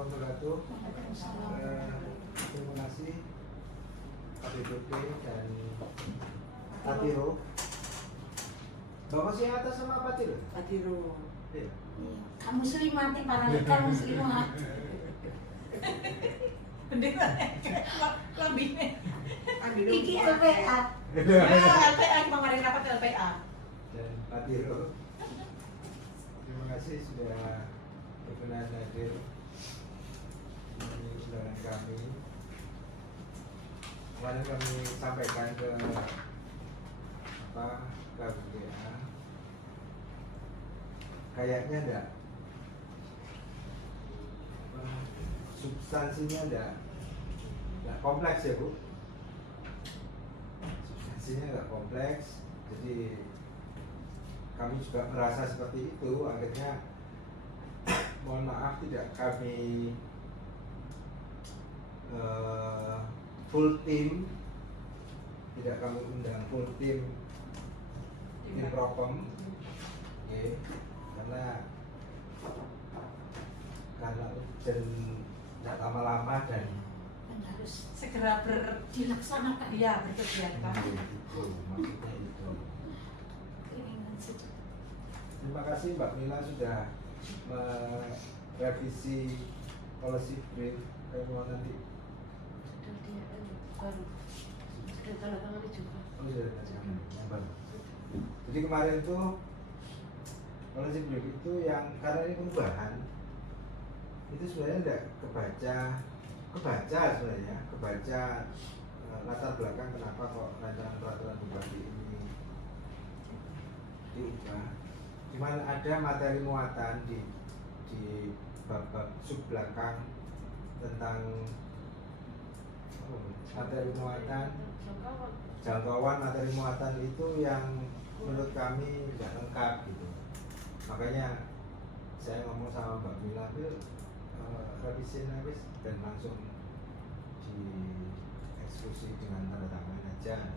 wabarakatuh. Terima kasih Pak BPP dan Patiro. Bapak sih atas sama Patiro? Patiro. Iya. Kamu muslimat nih, para lekan muslimat. Bendera lambine. Iki LPA. LPA kemarin rapat LPA. Dan Patiro. Terima kasih sudah berkenan hadir di undangan kami. Kemarin kami sampaikan ke KBGA. Kayaknya enggak substansinya enggak kompleks ya Bu. Substansinya enggak kompleks, jadi kami juga merasa seperti itu. Akhirnya mohon maaf tidak kami full team, tidak kami undang full team Propam, oke, karena urgen tidak lama-lama dan Harus segera dilaksanakan. Iya, betul ya, Pak. itu maksudnya itu. Terima kasih Mbak Mila sudah merevisi policy brief. Kayak mau nanti baru sudah tanda tangan juga. Oh sudah tanda tangan yang baru. Jadi kemarin itu policy brief itu yang karena ini perubahan itu sebenarnya tidak kebaca sebenarnya latar belakang kenapa kok rancangan peraturan bupati ini diubah. Cuman ada materi muatan di bab sub belakang tentang materi muatan, jangkauan materi muatan itu yang menurut kami tidak lengkap gitu. Makanya saya ngomong sama Mbak Mila tuh revisi habis dan langsung dieksekusi dengan tanda tangan aja.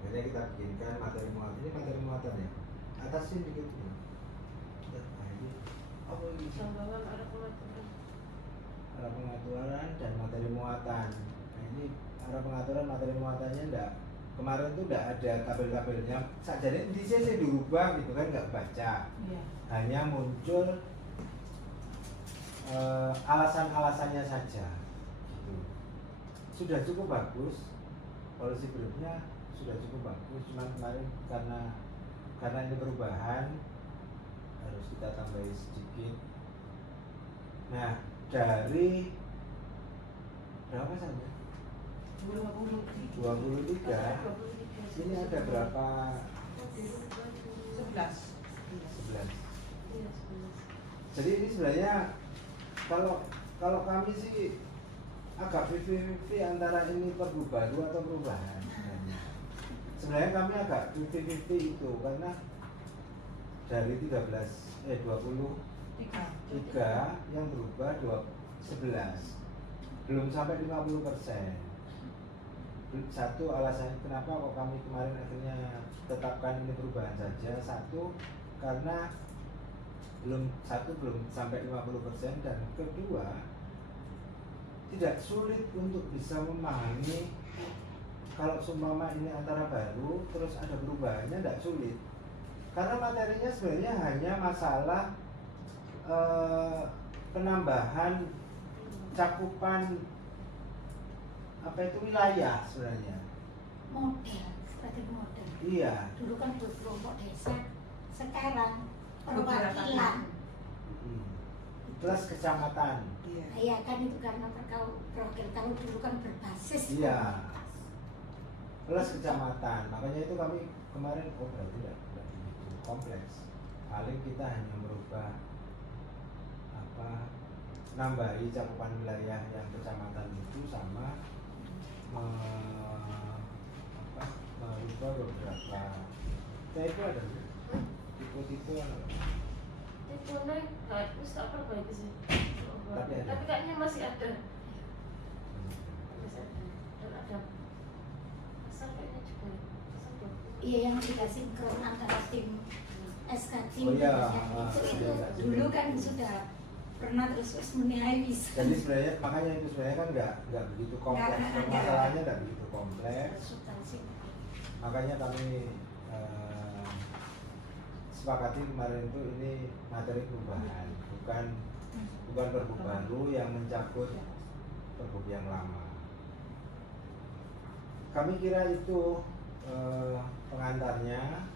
Akhirnya kita bikinkan materi muatan. Ini materi muatan ya. Atasnya dikit ya. Nah, ini apa ini? Jangkauan ada pengaturan. Ada pengaturan dan materi muatan. Nah, ini ada pengaturan materi muatannya enggak. Kemarin tuh enggak ada tabel-tabelnya. Sajane di sini diubah gitu kan, enggak baca. Iya. Hanya muncul alasan-alasannya saja. Gitu. Sudah cukup bagus. Policy briefnya sudah cukup bagus. Cuman kemarin karena ini perubahan harus kita tambahi sedikit. Nah, dari berapa saja? 23. Ini ada berapa? 11. 11. Jadi ini sebenarnya kalau kami sih agak 50-50 antara ini perbu baru atau perubahan. Sebenarnya kami agak 50-50 itu karena dari 23 yang berubah 11 belum sampai 50%. Satu alasan kenapa kok kami kemarin akhirnya tetapkan ini perubahan saja. Satu karena belum sampai 50% dan kedua tidak sulit untuk bisa memahami. Kalau seumpama ini antara baru terus ada perubahannya tidak sulit karena materinya sebenarnya hanya masalah penambahan cakupan wilayah sebenarnya. Model, strategi model. Iya. Dulu kan kelompok desa, sekarang perwakilan. Plus kecamatan. Iya. Iya kan itu karena perwakilan kalau dulu kan berbasis. Iya. Plus kecamatan. Makanya itu kami kemarin berarti tidak begitu kompleks. Paling kita hanya merubah nambahi cakupan wilayah yang kecamatan itu sama merubah beberapa itu ada tipe-tipe Itu naik, terus tak perbaiki sih. Tapi ada. Tapi kayaknya masih ada. Masih ada. Dan ada asal kayaknya juga. Asal 20. Iya yang tidak sinkron antara tim SK tim Oh iya, itu iya, dulu kan sudah pernah terus meniai bisa. Jadi sebenarnya makanya itu sebenarnya kan nggak begitu kompleks, Nggak ada. masalahnya nggak begitu kompleks. Konsultasi. Makanya kami sepakati kemarin itu ini materi perubahan, bukan pergub baru yang mencabut pergub yang lama. Kami kira itu pengantarnya.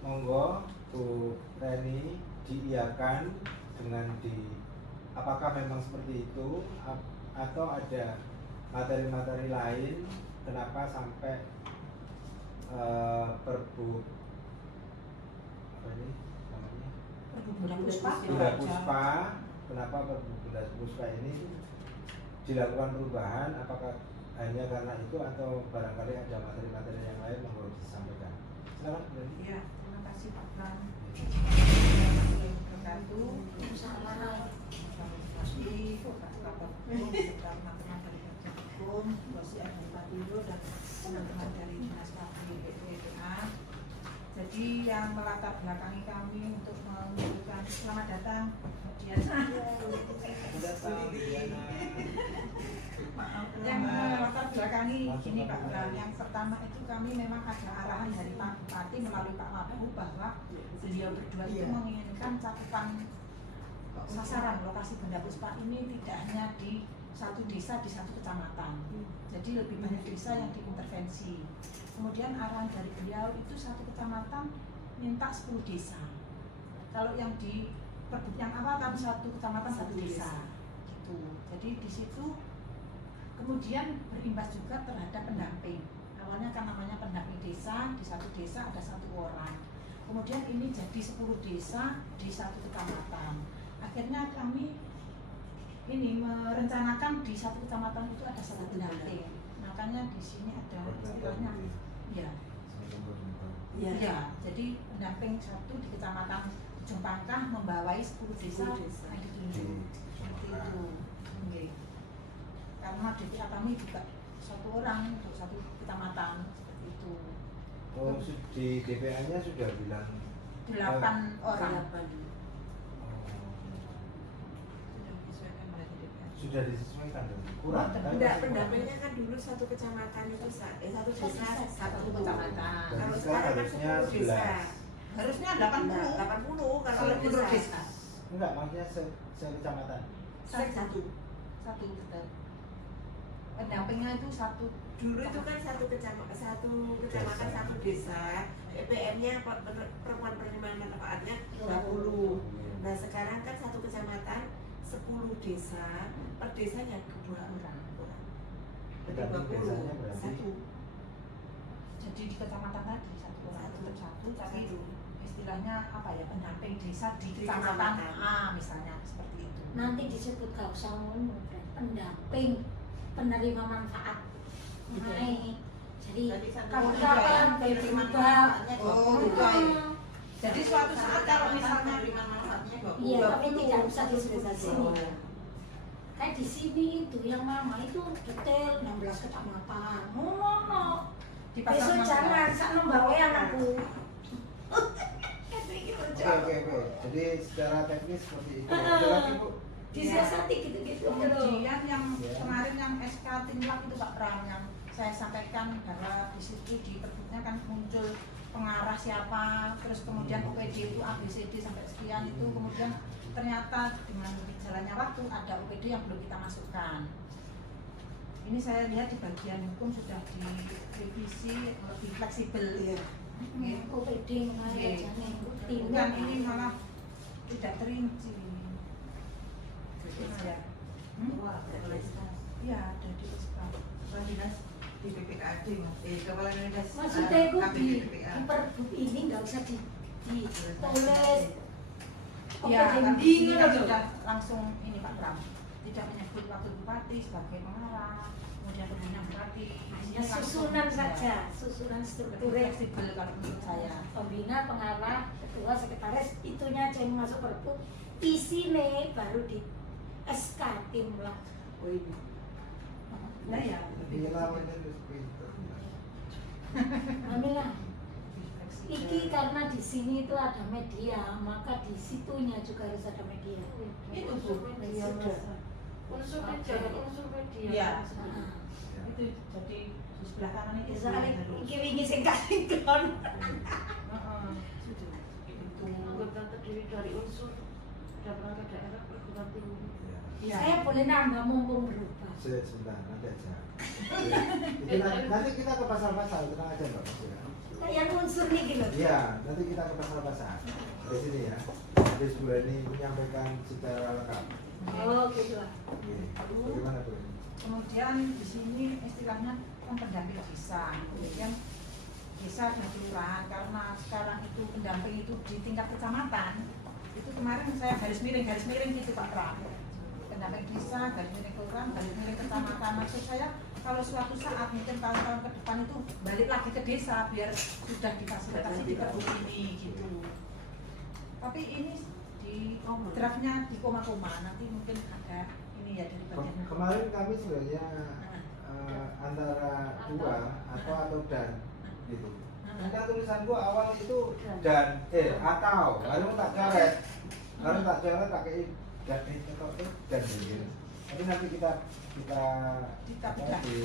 Monggo Bu Reni diiyakan dengan apakah memang seperti itu atau ada materi-materi lain kenapa sampai pergub apa ini namanya Bunda Puspa. Bunda Puspa, kenapa pergub Bunda Puspa ini dilakukan perubahan, apakah hanya karena itu atau barangkali ada materi-materi yang lain yang perlu disampaikan. Silakan Bu Reni. Iya, terima kasih Pak Pram. Wabarakatuh. Kasih kabar hukum serta teman-teman dari kerja hukum, Wasi Adi Patiro dan teman-teman dari Dinas KPPA. Jadi yang melatar belakangi kami untuk mengucapkan selamat datang Diana. Yang melatar belakangi ini Pak Pram, yang pertama itu kami memang ada arahan dari Pak Bupati melalui Pak Wabhu bahwa beliau berdua itu menginginkan cakupan sasaran lokasi Bunda Puspa ini tidak hanya di satu desa, di satu kecamatan. Jadi lebih banyak desa yang diintervensi. Kemudian arahan dari beliau itu satu kecamatan minta 10 desa. Kalau yang di pergub yang awal kan satu kecamatan satu desa. Gitu. Jadi di situ kemudian berimbas juga terhadap pendamping. Awalnya kan namanya pendamping desa, di satu desa ada 1 orang. Kemudian ini jadi 10 desa di satu kecamatan. Akhirnya kami ini merencanakan di satu kecamatan itu ada 1 pendamping. Makanya di sini ada istilahnya ya, jadi pendamping 1 di kecamatan Ujung Pangkah membawai 10 desa yang ditunjuk. Seperti itu. Oke. Karena DPA kami juga 1 orang untuk 1 kecamatan seperti itu. Oh, di DPA-nya sudah bilang 8 orang. Sudah disesuaikan dong. Kurang kan? Enggak, pendampingnya kan dulu satu kecamatan itu satu desa Satu kecamatan. Dan Kalau sekarang sekarang kan harusnya 10 desa. 11. Harusnya 80. 80 Kalau kalau menurut desa. desa. Enggak, maksudnya se-kecamatan. Satu. Satu betul. Pendampingnya itu 1. Dulu itu kan satu kecamatan satu desa. PPM-nya perempuan penerimaan manfaatnya 20. Nah, sekarang kan satu kecamatan 10 desa, per desanya 2 orang. Berarti Pendamping desanya berarti? 1. Jadi di kecamatan tadi 1 orang tetap 1, tapi Satu. istilahnya apa ya, pendamping desa di Di kecamatan kecamatan. A misalnya seperti itu. Nanti disebut gak usah ngomong pendamping penerima manfaat. Nah, jadi kalau kapan berubah. Oh, berubah ya. Jadi suatu saat kalau misalnya Iya, tapi tidak usah disebut di sini. Kayak di sini itu yang mama itu detail 16 kecamatan. No. di pasar Besok Mangga. jangan sak membawa anakku. Oke. Jadi secara teknis seperti itu. Silakan Bu. Disiasati gitu-gitu. Kemudian yang Ya. kemarin yang SK Tinlak itu Pak Pram yang saya sampaikan bahwa di situ di pergubnya kan muncul pengarah siapa, terus kemudian OPD itu ABCD sampai sekian itu, kemudian ternyata dengan jalannya waktu ada OPD yang belum kita masukkan. Ini saya lihat di bagian hukum sudah direvisi lebih fleksibel. Iya. OPD Oke. rutin. Bukan ini malah tidak terinci. Ya. Iya, ada di SK. Dinas di BPKAD, Kepala Dinas Maksudnya itu KPD di BPA. pergub ini nggak usah ditulis. Ya, OPD tapi ini kan gitu. sudah langsung ini Pak Pram, tidak menyebut wakil bupati sebagai pengarah, kemudian pembina bupati. Hanya susunan saja, susunan Lebih struktur. fleksibel kalau menurut saya. Pembina, pengarah, ketua, sekretaris, itunya aja yang masuk perpu. Isinya baru di SK Tinlak. Oh ini. Nah ya, Ini namanya pinter. Amilah. lebih fleksibel. Iki karena di sini itu ada media, maka di situnya juga harus ada media. Itu, Bu. unsur media Sudah. unsur media unsur media Iya. Nah, Itu jadi di sebelah kanan itu soalnya harus. iki wingi sing kasihkan. Heeh. Itu. anggota terdiri dari unsur dan perangkat daerah perguruan tinggi. Ya. Iya. Saya boleh nambah mumpung berubah. Sebentar, nanti aja. Ya. Nanti kita ke pasal-pasal, tenang aja Mbak. Ya. Yang unsur nih gitu. Iya, nanti kita ke pasal-pasal. Di sini ya. Jadi Bu ini menyampaikan secara lengkap. Oh gitu lah. Gini, bagaimana Bu? Kemudian di sini istilahnya pendamping desa. Kemudian desa dan kelurahan karena sekarang itu pendamping itu di tingkat kecamatan. Itu kemarin saya garis miring gitu Pak Pram. Pendamping desa, garis miring kelurahan, garis miring kecamatan. Maksud saya kalau suatu saat mungkin tahun-tahun ke depan itu balik lagi ke desa biar sudah difasilitasi di pergub ini gitu. Tapi ini di draftnya di koma-koma nanti mungkin ada ini ya dari bagian Kemarin kami sebenarnya antara dua atau dan gitu. Enggak, tulisanku awal itu dan atau harus tak coret pakai dan itu dan gitu. Tapi nanti kita di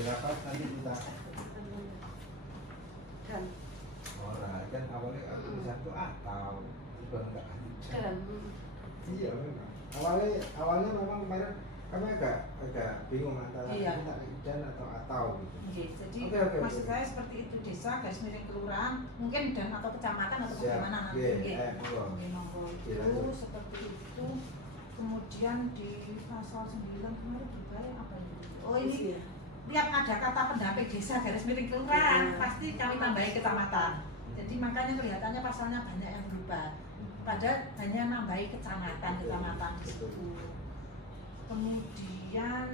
rapat nanti kita Dan orang kan awalnya tulisanku atau juga enggak Dan iya memang awalnya memang kemarin kami agak bingung antara Iya. minta dan atau gitu. Iya, jadi Oke. maksud saya seperti itu desa garis miring kelurahan mungkin dan atau kecamatan atau Siap. bagaimana nanti Iya, nggih. monggo. Nggih, monggo. Iya, Itu lanjut. seperti itu. Kemudian di pasal 9 kemarin juga ya apa ini? Oh ini Iya. tiap ada kata pendamping desa garis miring kelurahan Iya. pasti kami tambahi kecamatan. Jadi makanya kelihatannya pasalnya banyak yang berubah. Padahal hanya nambahi kecamatan di situ. Kemudian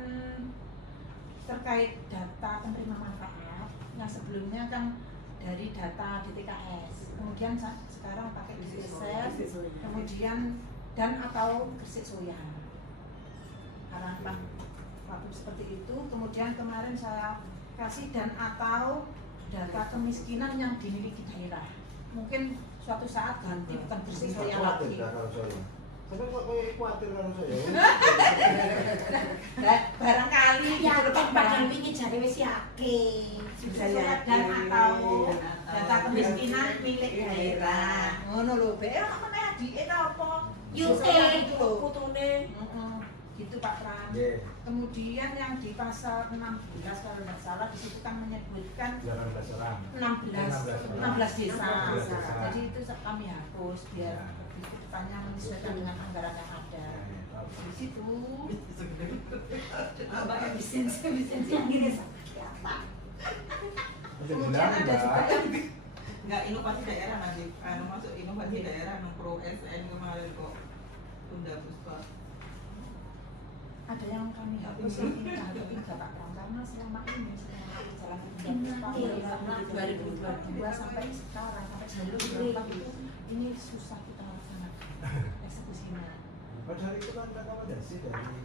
terkait data penerima manfaat yang sebelumnya kan dari data DTKS, kemudian sekarang pakai DSS, kemudian dan atau Gresik Soya. Harapan waktu seperti itu. Kemudian kemarin saya kasih dan atau data kemiskinan yang dimiliki daerah. Mungkin suatu saat ganti bukan Gresik Soya lagi. Kalau saya. Tapi kok kayak khawatir kalau saya. Barangkali Ya gitu, kan Pak. padahal wingi jare wis yakin. Saya dan atau data kemiskinan milik daerah. Ngono lho, Be. Kok meneh adike ta apa? Yuk, Saya itu lho. putune Heeh. Gitu Pak Pran. Nggih. Kemudian yang di pasal 16 kalau tidak salah di situ kan menyebutkan 18 orang. 16 desa. 16 desa. Jadi itu kami hapus biar Ya. di depannya menyesuaikan dengan anggaran yang ada. Di situ Mbak efisiensi akhirnya seperti apa? kemudian ada juga yang Enggak, inovasi daerah nanti masuk inovasi daerah pro SN kemarin kok tunda Puspa. ada yang kami hapus yang ini juga Pak Pram karena selama ini jalan Puspa 2022 sampai sekarang sampai jalur berapa itu ini susah kita laksanakan eksekusinya. Padahal itu kan rekomendasi dari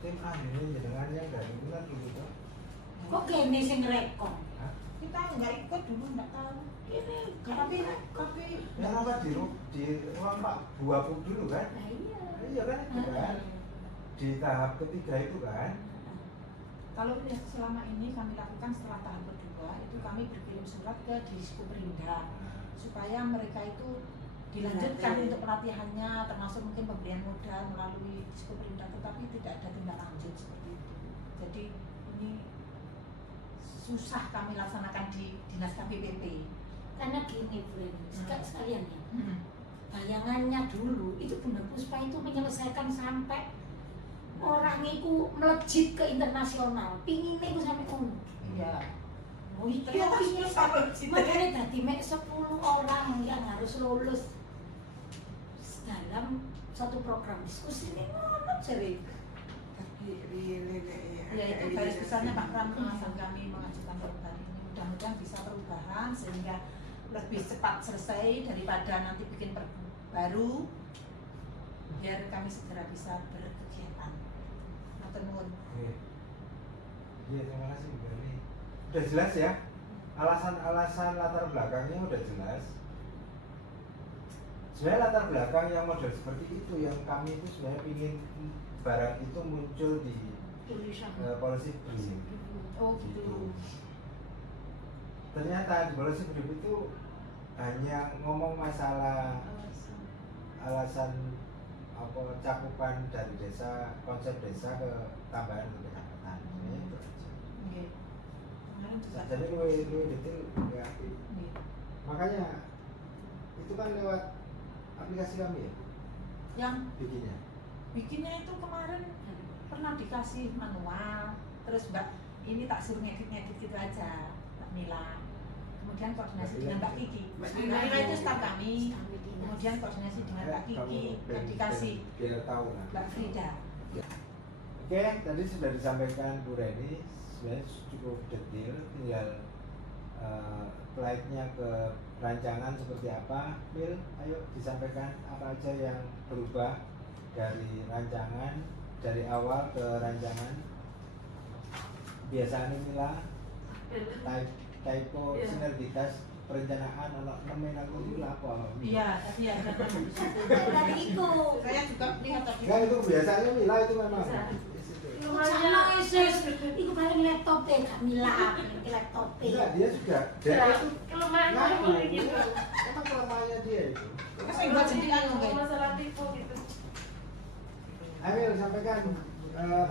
tim ahli dengan yang dari bulan gitu. Kok gini sing rekon? Hah? Kita nggak ikut dulu nggak tahu. Ini Tapi Yang apa di ruang Pak Buapuk dulu kan? Nah iya. Iya kan itu kan? Di tahap ketiga itu kan? kalau ya, selama ini kami lakukan setelah tahap kedua itu kami berkirim surat ke Dispuperindah supaya mereka itu dilanjutkan untuk pelatihannya termasuk mungkin pemberian modal melalui Dispuperindah tetapi tidak ada tindak lanjut seperti itu. Jadi ini susah kami laksanakan di Dinas KPPP. Karena gini Bu Reni, sekalian ya. Bayangannya dulu itu Bunda Puspa itu menyelesaikan sampai orang itu melejit ke internasional. Pinginnya itu sampai ono. Iya. Oh iya, Ternyata pinginnya susah loh, Cita. makanya tadi mek 10 orang yang harus lulus dalam satu program diskusi ini ngono jadi. Ya itu garis besarnya Pak Pram alasan kami mengajukan perubahan ini. Mudah-mudahan bisa perubahan sehingga lebih cepat selesai daripada nanti bikin perbu baru biar kami segera bisa berkegiatan. Matur nuwun. Iya, terima kasih Bu Gani. Udah jelas ya? alasan-alasan latar belakangnya udah jelas. Sebenarnya latar belakang yang model seperti itu yang kami itu sebenarnya ingin barang itu muncul di tulisan policy brief. Oh gitu. Ternyata di policy brief itu hanya ngomong masalah alasan apa cakupan dari desa, konsep desa ke tambahan ke kecamatan. Sebenarnya itu aja. Oke. Kemarin juga. Jadi lebih detail ya. Iya. Makanya itu kan lewat aplikasi kami ya Yang bikinnya. bikinnya itu kemarin pernah dikasih manual, terus Mbak ini tak suruh ngedit gitu aja, Mbak Mila. Kemudian koordinasi dengan Mbak Kiki. Mbak Mbak Mila Mila itu staf kami. Kami dinas. Kemudian koordinasi dengan Mbak Kiki, Mbak dikasih biar tahu lah. Mbak Frida. Oke, tadi sudah disampaikan Bu Reni, sebenarnya cukup detail, tinggal flight-nya ke rancangan seperti apa. Mil, ayo disampaikan apa aja yang berubah dari rancangan, dari awal ke rancangan. Biasanya Mila, typo Iya. sinergitas perencanaan anak nemen aku itu apa? Iya, tadi ada di situ. Dari itu Saya juga lihat tadi. Enggak, itu biasanya Mila itu memang. Bisa. sama eses itu paling laptop gak Mila laptop Enggak, dia juga. Dia Ya, itu kelemahan ngaku. kayak gitu. Emang kelemahannya dia itu. Saya buat sendirian loh, guys. Masalah tipe gitu. Ayo sampaikan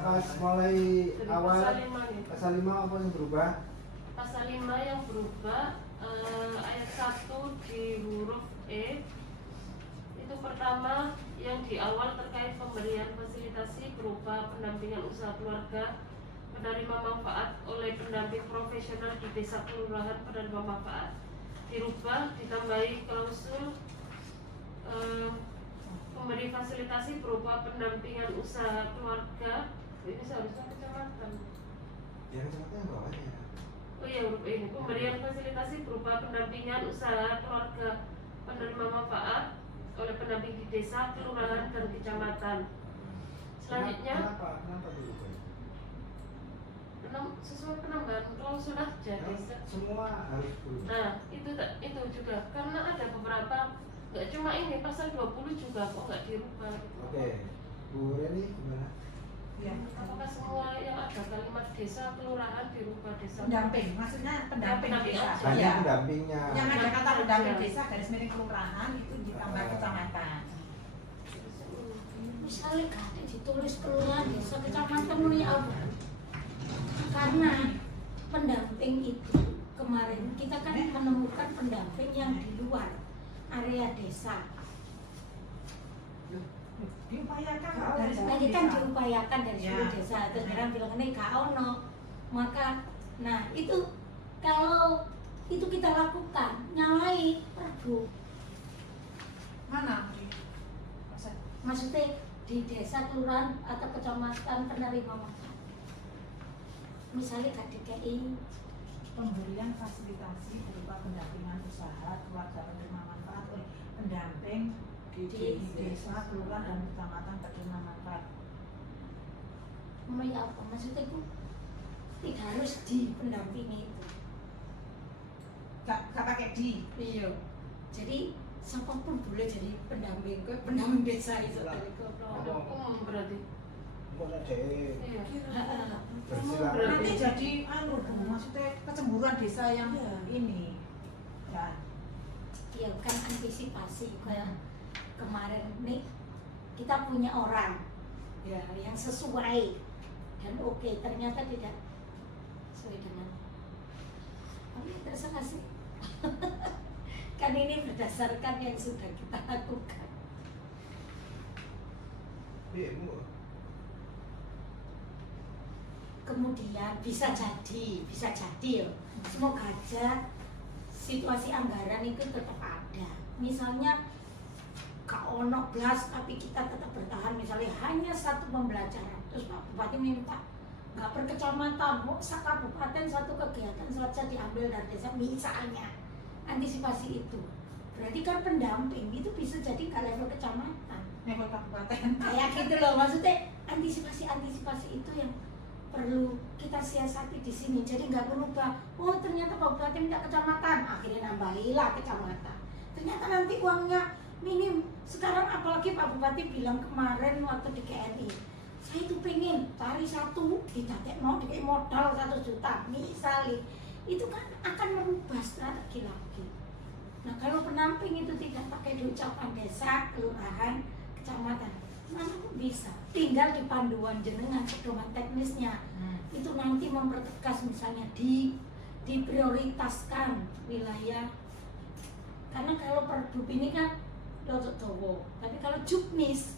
pas mulai Dari awal pasal 5 nih. pasal 5 apa yang berubah? Pasal 5 yang berubah ayat 1 di huruf E itu pertama yang di awal terkait pemberian fasilitasi berupa pendampingan usaha keluarga penerima manfaat oleh pendamping profesional di desa kelurahan penerima manfaat dirubah ditambahi klausul pemberi fasilitasi berupa pendampingan usaha keluarga ini seharusnya kecamatan. Yang sebetulnya bawahnya. Oh iya, huruf ini pemberian fasilitasi berupa pendampingan usaha keluarga penerima manfaat oleh pendamping di desa, kelurahan, dan kecamatan. Selanjutnya, Kenapa berubah? sesuai penambahan klausul aja desa. Semua harus berubah. Nah, itu juga karena ada beberapa nggak cuma ini pasal 20 juga kok nggak dirubah. Oke, Bu Reni gimana? Ya. Apakah semua yang ada kalimat desa, kelurahan dirubah desa? Pendamping, maksudnya pendamping Pendamping desa. aja. Hanya Iya. pendampingnya. Yang ada kata pendamping desa garis miring kelurahan itu ditambah kecamatan. misalnya gak ada ditulis kelurahan desa kecamatan punya apa karena pendamping itu kemarin kita kan menemukan pendamping yang di luar area desa. Diupayakan dari Nah, seluruh ini kan desa. diupayakan dari seluruh Ya. desa. Terus orang bilang ini gak ono. Maka, nah itu kalau itu kita lakukan, nyalai Prabu. Mana? Maksudnya di desa, kelurahan atau kecamatan penerima manfaat. Misalnya KDKI, Pemberian fasilitasi berupa pendampingan usaha keluarga penerima manfaat oleh pendamping di desa, kelurahan dan kecamatan penerima manfaat. mulai apa? Maksudnya itu tidak harus di pendampingi itu. Gak pakai di. Iya. Jadi siapapun boleh jadi pendamping desa itu dari Umum berarti. Kok ada Iya. bersilakan. Nanti jadi maksudnya kecemburuan desa yang Iya. ini. Ya. Ya kan antisipasi kayak kemarin nih kita punya orang ya yang sesuai dan oke ternyata tidak sesuai dengan tapi terserah sih kan ini berdasarkan yang sudah kita lakukan. Iya, Bu. Kemudian bisa jadi ya semoga aja situasi anggaran itu tetap ada. Misalnya gak ono blas tapi kita tetap bertahan misalnya hanya satu pembelajaran terus Pak Bupati minta gak per kecamatan mau sak kabupaten satu kegiatan saja diambil dari desa misalnya antisipasi itu berarti kan pendamping itu bisa jadi ke level kecamatan Level kabupaten. kayak gitu loh maksudnya antisipasi itu yang perlu kita siasati di sini. Jadi nggak berubah. Oh ternyata kabupaten tidak kecamatan, akhirnya nambahilah kecamatan. Ternyata nanti uangnya minim. Sekarang apalagi Pak Bupati bilang kemarin waktu di KNI, saya itu pengen cari satu ditatekno dikasih modal 1 juta misalnya, itu kan akan merubah strategi lagi. Nah kalau pendamping itu tidak pakai diucapkan desa, kelurahan, kecamatan, mana pun bisa. Tinggal di panduan jenengan pedoman teknisnya itu nanti mempertegas misalnya diprioritaskan wilayah. Karena kalau Perbup ini kan Dodo Dowo, tapi kalau Juknis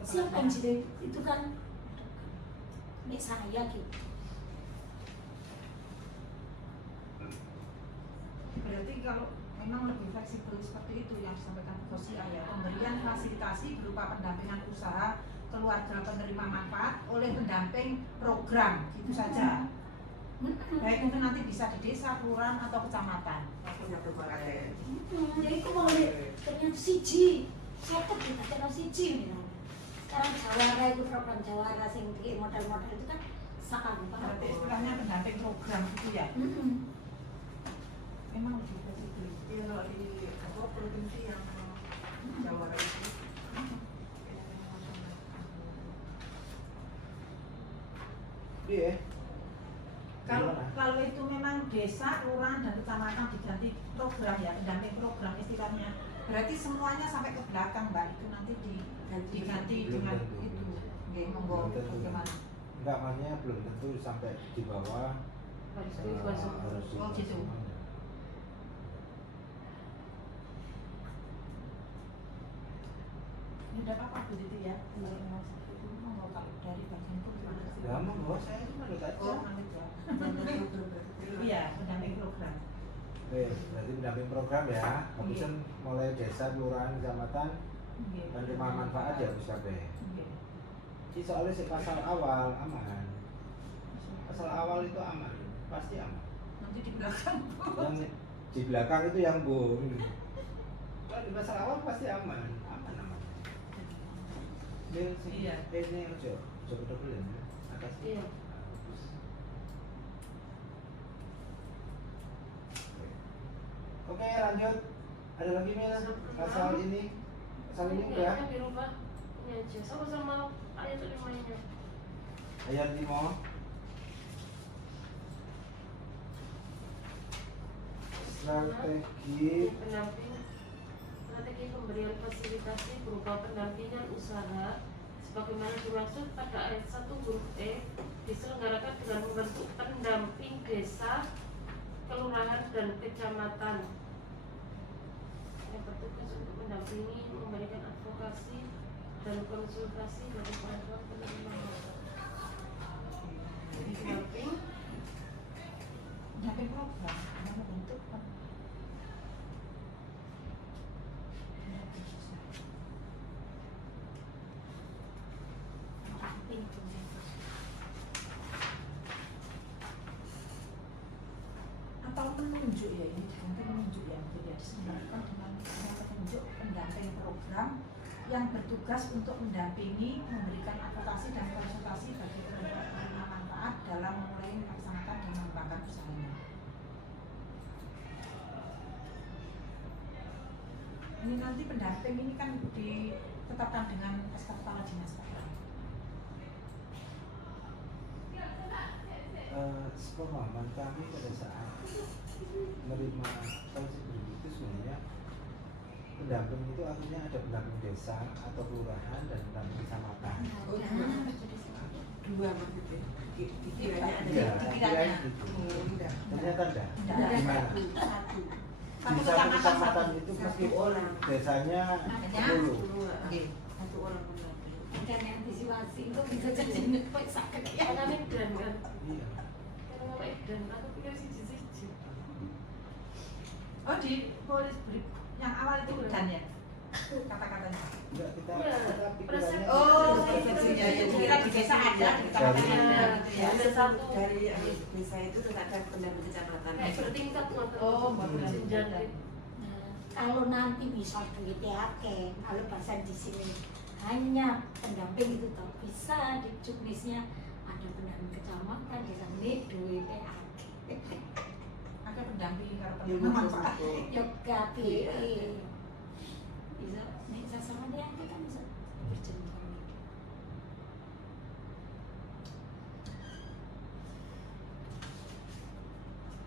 siapa yang jadi itu kan nek saya gitu. Berarti kalau memang lebih fleksibel seperti itu yang disampaikan Bu Kosia ya, pemberian fasilitasi berupa pendampingan usaha keluarga penerima manfaat oleh pendamping program gitu saja. Baik itu nanti bisa di desa, kelurahan atau kecamatan. punya kabupaten. Jadi aku mau lihat ternyata siji, siapa kita kenal siji nih. Sekarang Jawara itu program Jawara sing di model-model itu kan sakang Berarti banget. istilahnya pendamping program gitu ya. Memang lebih fleksibel. Kalau di apa provinsi yang Jawa itu Iya. Kalau itu memang desa, kelurahan dan kecamatan diganti program ya, pendamping program istilahnya. Berarti semuanya sampai ke belakang Mbak itu nanti diganti Belum dengan tentu. itu. Nggih, monggo Belum tentu. bagaimana? Enggak, maksudnya belum tentu sampai di bawah Harus harus dikuasai. Oh, gitu. semuanya. Ini udah apa Bu Titi ya? Kalau mau seperti itu monggo kalau dari bagian itu gimana sih? Ya monggo, saya itu menurut aja. Oh, nanti ya. Iya, pendamping program. Oke, berarti pendamping program ya. Kemudian mulai desa, kelurahan, kecamatan, Nggih. penerima manfaat ya harus kabeh. Nggih. Ini soalnya si pasal awal aman. Pasal awal itu aman, pasti aman. Nanti di belakang Yang di belakang itu yang bohong. Kalau di pasal awal pasti aman, aman. Ini sing Iya. ini ojo double ya. Atas. Iya. Oke, lanjut. Ada lagi Mil? Pasal ini. Pasal ini Ini udah. aja dirubah. Ini aja sama-sama ayat 5-nya. Ayat 5. Strategi Pendamping strategi pemberian fasilitasi berupa pendampingan usaha sebagaimana dimaksud pada ayat 1 huruf E diselenggarakan dengan membentuk pendamping desa, kelurahan dan kecamatan yang bertugas untuk mendampingi, memberikan advokasi dan konsultasi bagi para penerima manfaat. Jadi pendamping pendamping program yang membentuk atau menunjuk ya, ini mungkin menunjuk ya, jadi diselenggarakan dengan petunjuk pendamping program yang bertugas untuk mendampingi, memberikan advokasi dan konsultasi bagi penerima manfaat dalam memulai melaksanakan dan mengembangkan usahanya. Ini nanti pendamping ini kan ditetapkan dengan SK Kepala Dinas Pak. Sepemahaman kami pada saat menerima konstitusi itu sebenarnya pendamping itu artinya ada pendamping desa atau kelurahan dan pendamping kecamatan. oh dua maksudnya dikiranya ada Iya, dikiranya. kirain gitu. enggak Ternyata enggak. Enggak. Gimana? satu Di satu kecamatan itu Satu meskipun orang. desanya Adanya 10. Nggih. satu orang pendamping Dan antisipasi itu bisa jadi nyepek sakit ya. karena edan kan, Iya. karena edan aku pikir siji-siji. Oh di polis brief yang awal itu dan ya kata-katanya. Enggak, kita Iya, pikirannya persepsi. Oh, gitu. iya, iya. Kira di desa ada, di kecamatan Dari- ada gitu ya. Ada satu dari desa itu terhadap pendamping kecamatan kayak bertingkat ngoten. Oh, bertingkat. jenjang. Nah, kalau nanti misal duitnya akeh, kalau bahasa di sini hanya pendamping itu toh bisa di juknisnya ada pendamping kecamatan, teman-teman Pak. Yoga PE bisa nih sasaran yang kita bisa berjenjang.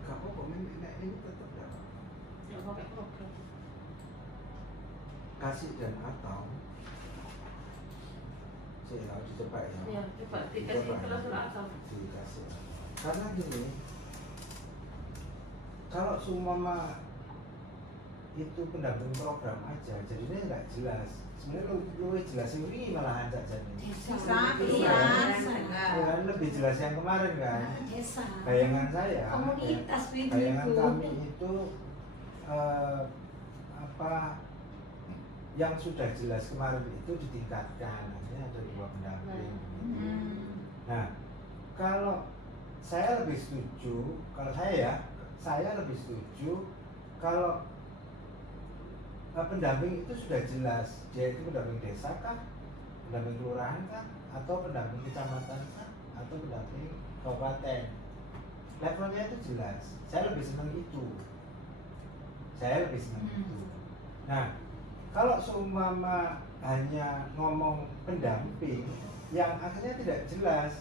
Gak apa-apa, ini tetap gak apa-apa. Nggak pakai program. Kasih dan atau saya harus dicoba ya. Ya, coba dikasih terus atau. Dikasih. Karena gini, kalau seumpama itu pendamping program aja, jadinya nggak jelas. Sebenarnya lu jelas ini malahan saja nih. Bisa, Ya kan lebih jelas yang kemarin kan. Desa. Bayangan saya, Komunitas bayangan itu. kami itu apa yang sudah jelas kemarin itu ditingkatkan, artinya ada 2 pendamping. Nah, kalau saya lebih setuju, kalau saya lebih setuju kalau pendamping itu sudah jelas, dia itu pendamping desa kah, pendamping kelurahan kah, atau pendamping kecamatan kah, atau pendamping kabupaten. Levelnya itu jelas. Saya lebih senang itu. Nah, kalau seumpama hanya ngomong pendamping yang akhirnya tidak jelas,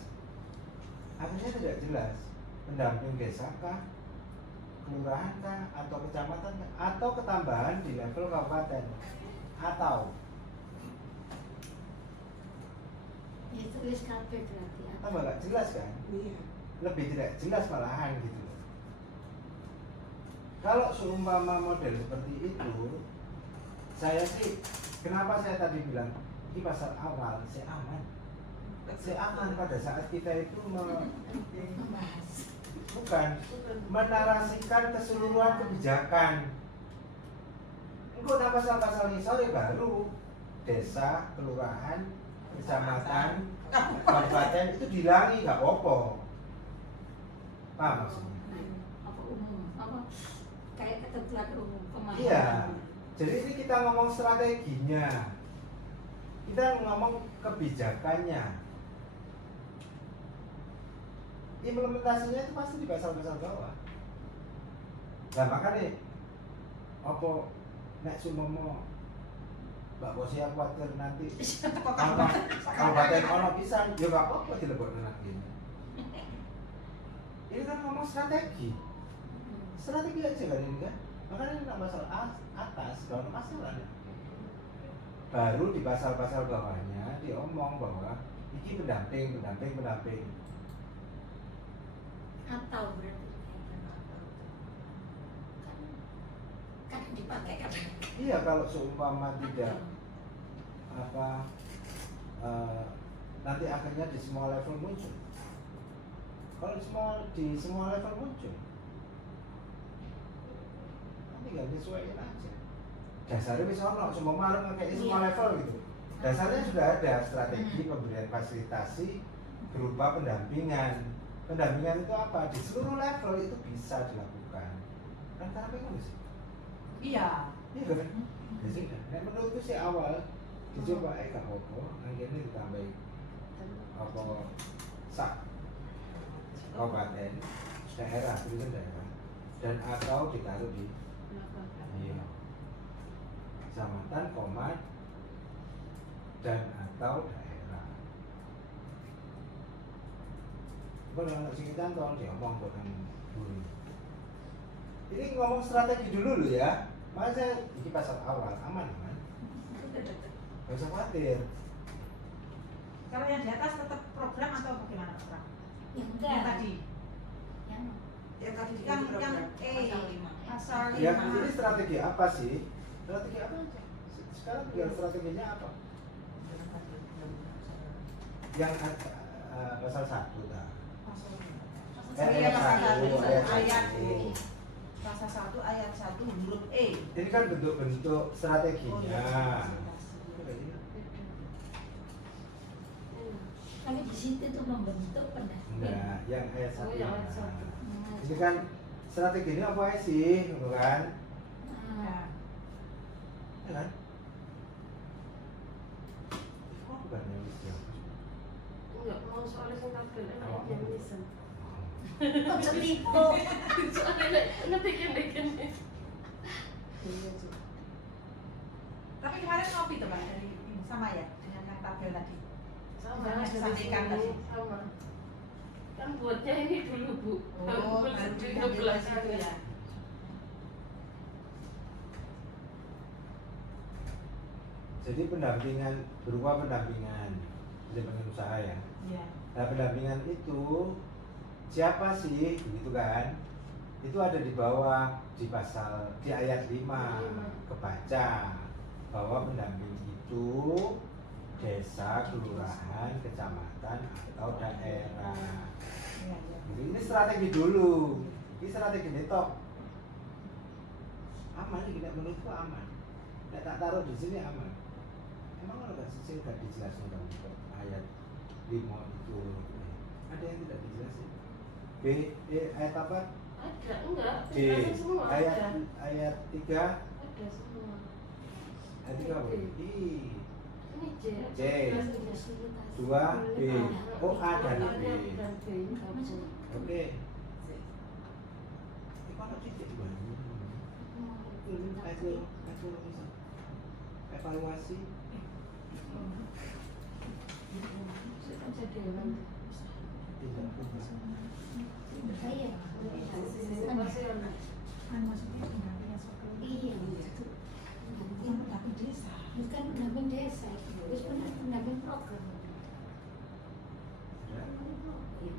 pendamping desa kah, kelurahan kah, atau kecamatan kah, atau ketambahan di level kabupaten, atau Ya tulis KP berarti apa? tambah nggak jelas kan? Iya. Lebih tidak jelas malahan gitu loh. Kalau seumpama model seperti itu, saya sih, kenapa saya tadi bilang di pasar awal saya aman pada saat kita itu Membahas. bukan menarasikan keseluruhan kebijakan. Engkau tak pasal-pasal ini sore baru desa, kelurahan, kecamatan, kabupaten itu dilangi nggak apa-apa. Paham maksudnya? Apa umum? Apa kayak ketentuan umum pemahaman. Iya. Jadi ini kita ngomong strateginya, kita ngomong kebijakannya. Implementasinya itu pasti di pasal-pasal bawah. Nah makanya apa nek sumomo Mbak Bosi aku khawatir nanti kabupaten ono pisan, ya gak apa-apa dilebokno nang kene. Ini kan ngomong strategi aja kan ini kan. Makanya ini pasal atas, kalau masalah nih. Baru di pasal-pasal bawahnya diomong bahwa ini pendamping. Atau berarti kan dipakai kan. Iya kalau seumpama tidak nanti akhirnya di semua level muncul. Kalau di semua level muncul, nanti nggak disesuaikan aja. Dasarnya bisa ono, semua malam kayak semua level gitu. Dasarnya sudah ada strategi pemberian fasilitasi berupa pendampingan. Pendampingan itu apa? Di seluruh level itu bisa dilakukan. Kan karena pengen sih. Iya. Iya kan? Jadi, menurutku sih awal dicoba gak apa-apa, akhirnya ditambahin apa sak kabupaten, daerah, tulisan daerah, dan atau ditaruh di iya kecamatan, komat, dan atau daerah. Kalau nggak sing cantol diomong bukan guru. Ini ngomong strategi dulu loh ya. Makanya saya ini pasal awal aman kan? Gak usah khawatir. Kalau yang di atas tetap program atau bagaimana program? Yang Yang enggak. tadi. Yang tadi Yang Pasal 5. pasal Ya 5. ini strategi apa sih? Strategi apa aja? Sekarang tinggal strateginya apa? Yang pasal 1 dah. Pasal 1 ayat 1 huruf E. Ini kan bentuk-bentuk strateginya. Tapi di situ tuh membentuk pendamping. Nah, yang ayat 1. Oh, yang ayat 1. Ini kan strateginya apa sih, gitu kan? Nah, Ya kan? Kok bukan yang Enggak mau soalnya sing tabel yang bisa. Ojo tipu. Soalnya ngetik-ngetik. Tapi kemarin ngopi tuh Pak dari ini sama ya dengan yang tabel tadi. Sama, Yang disampaikan tadi. sama. Kan buatnya ini dulu Bu. Oh, baru diambil dari situ ya. Jadi pendampingan berupa pendampingan pendampingan usaha ya. Iya. Nah pendampingan itu siapa sih begitu kan? Itu ada di bawah di pasal di ayat 5 kebaca bahwa pendamping itu desa, kelurahan, kecamatan atau daerah. Iya, iya. Jadi ini strategi dulu. Ini strategi netok. Aman ini menurutku aman. Nek tak taruh di sini aman. Emang kalau nggak sih nggak dijelasin dong ayat 5 itu ada yang tidak dijelasin. Ayat apa? Ada, enggak? D Dijelasin semua. ayat Ada. ayat 3 Ada semua. ayat 3 apa? I Ini J. J. 2 B. Oh A dan B. Dan B ini gabung. Oke. Ini kalau titik gimana? Aku bisa evaluasi. Jadi orang Tidak berubah. Iya. situasional. Kan maksudnya pendampingan sekolah. Iya. Yang pendamping desa. Bukan pendamping desa, itu benar pendamping program.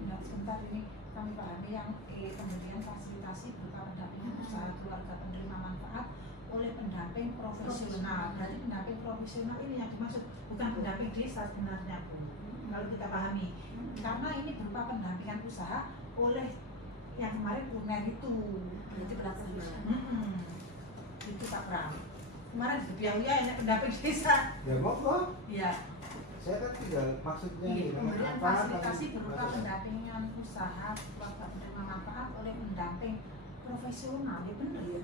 Nah, sebentar ini kami pahami yang kemudian fasilitasi berupa pendampingan usaha keluarga penerima manfaat oleh pendamping profesional. Berarti pendamping profesional ini yang dimaksud bukan pendamping desa sebenarnya Bu. Kalau kita pahami, karena ini berupa pendampingan usaha oleh yang kemarin UNER itu. Berarti pelaksana. Itu Pak Pram. Kemarin di Biauya ini pendamping desa. Ya monggo. Iya. Saya kan tinggal maksudnya Iya, gimana, pemberian apa, fasilitasi tapi- berupa pendampingan usaha keluarga penerima manfaat oleh pendamping profesional, ya benar ya.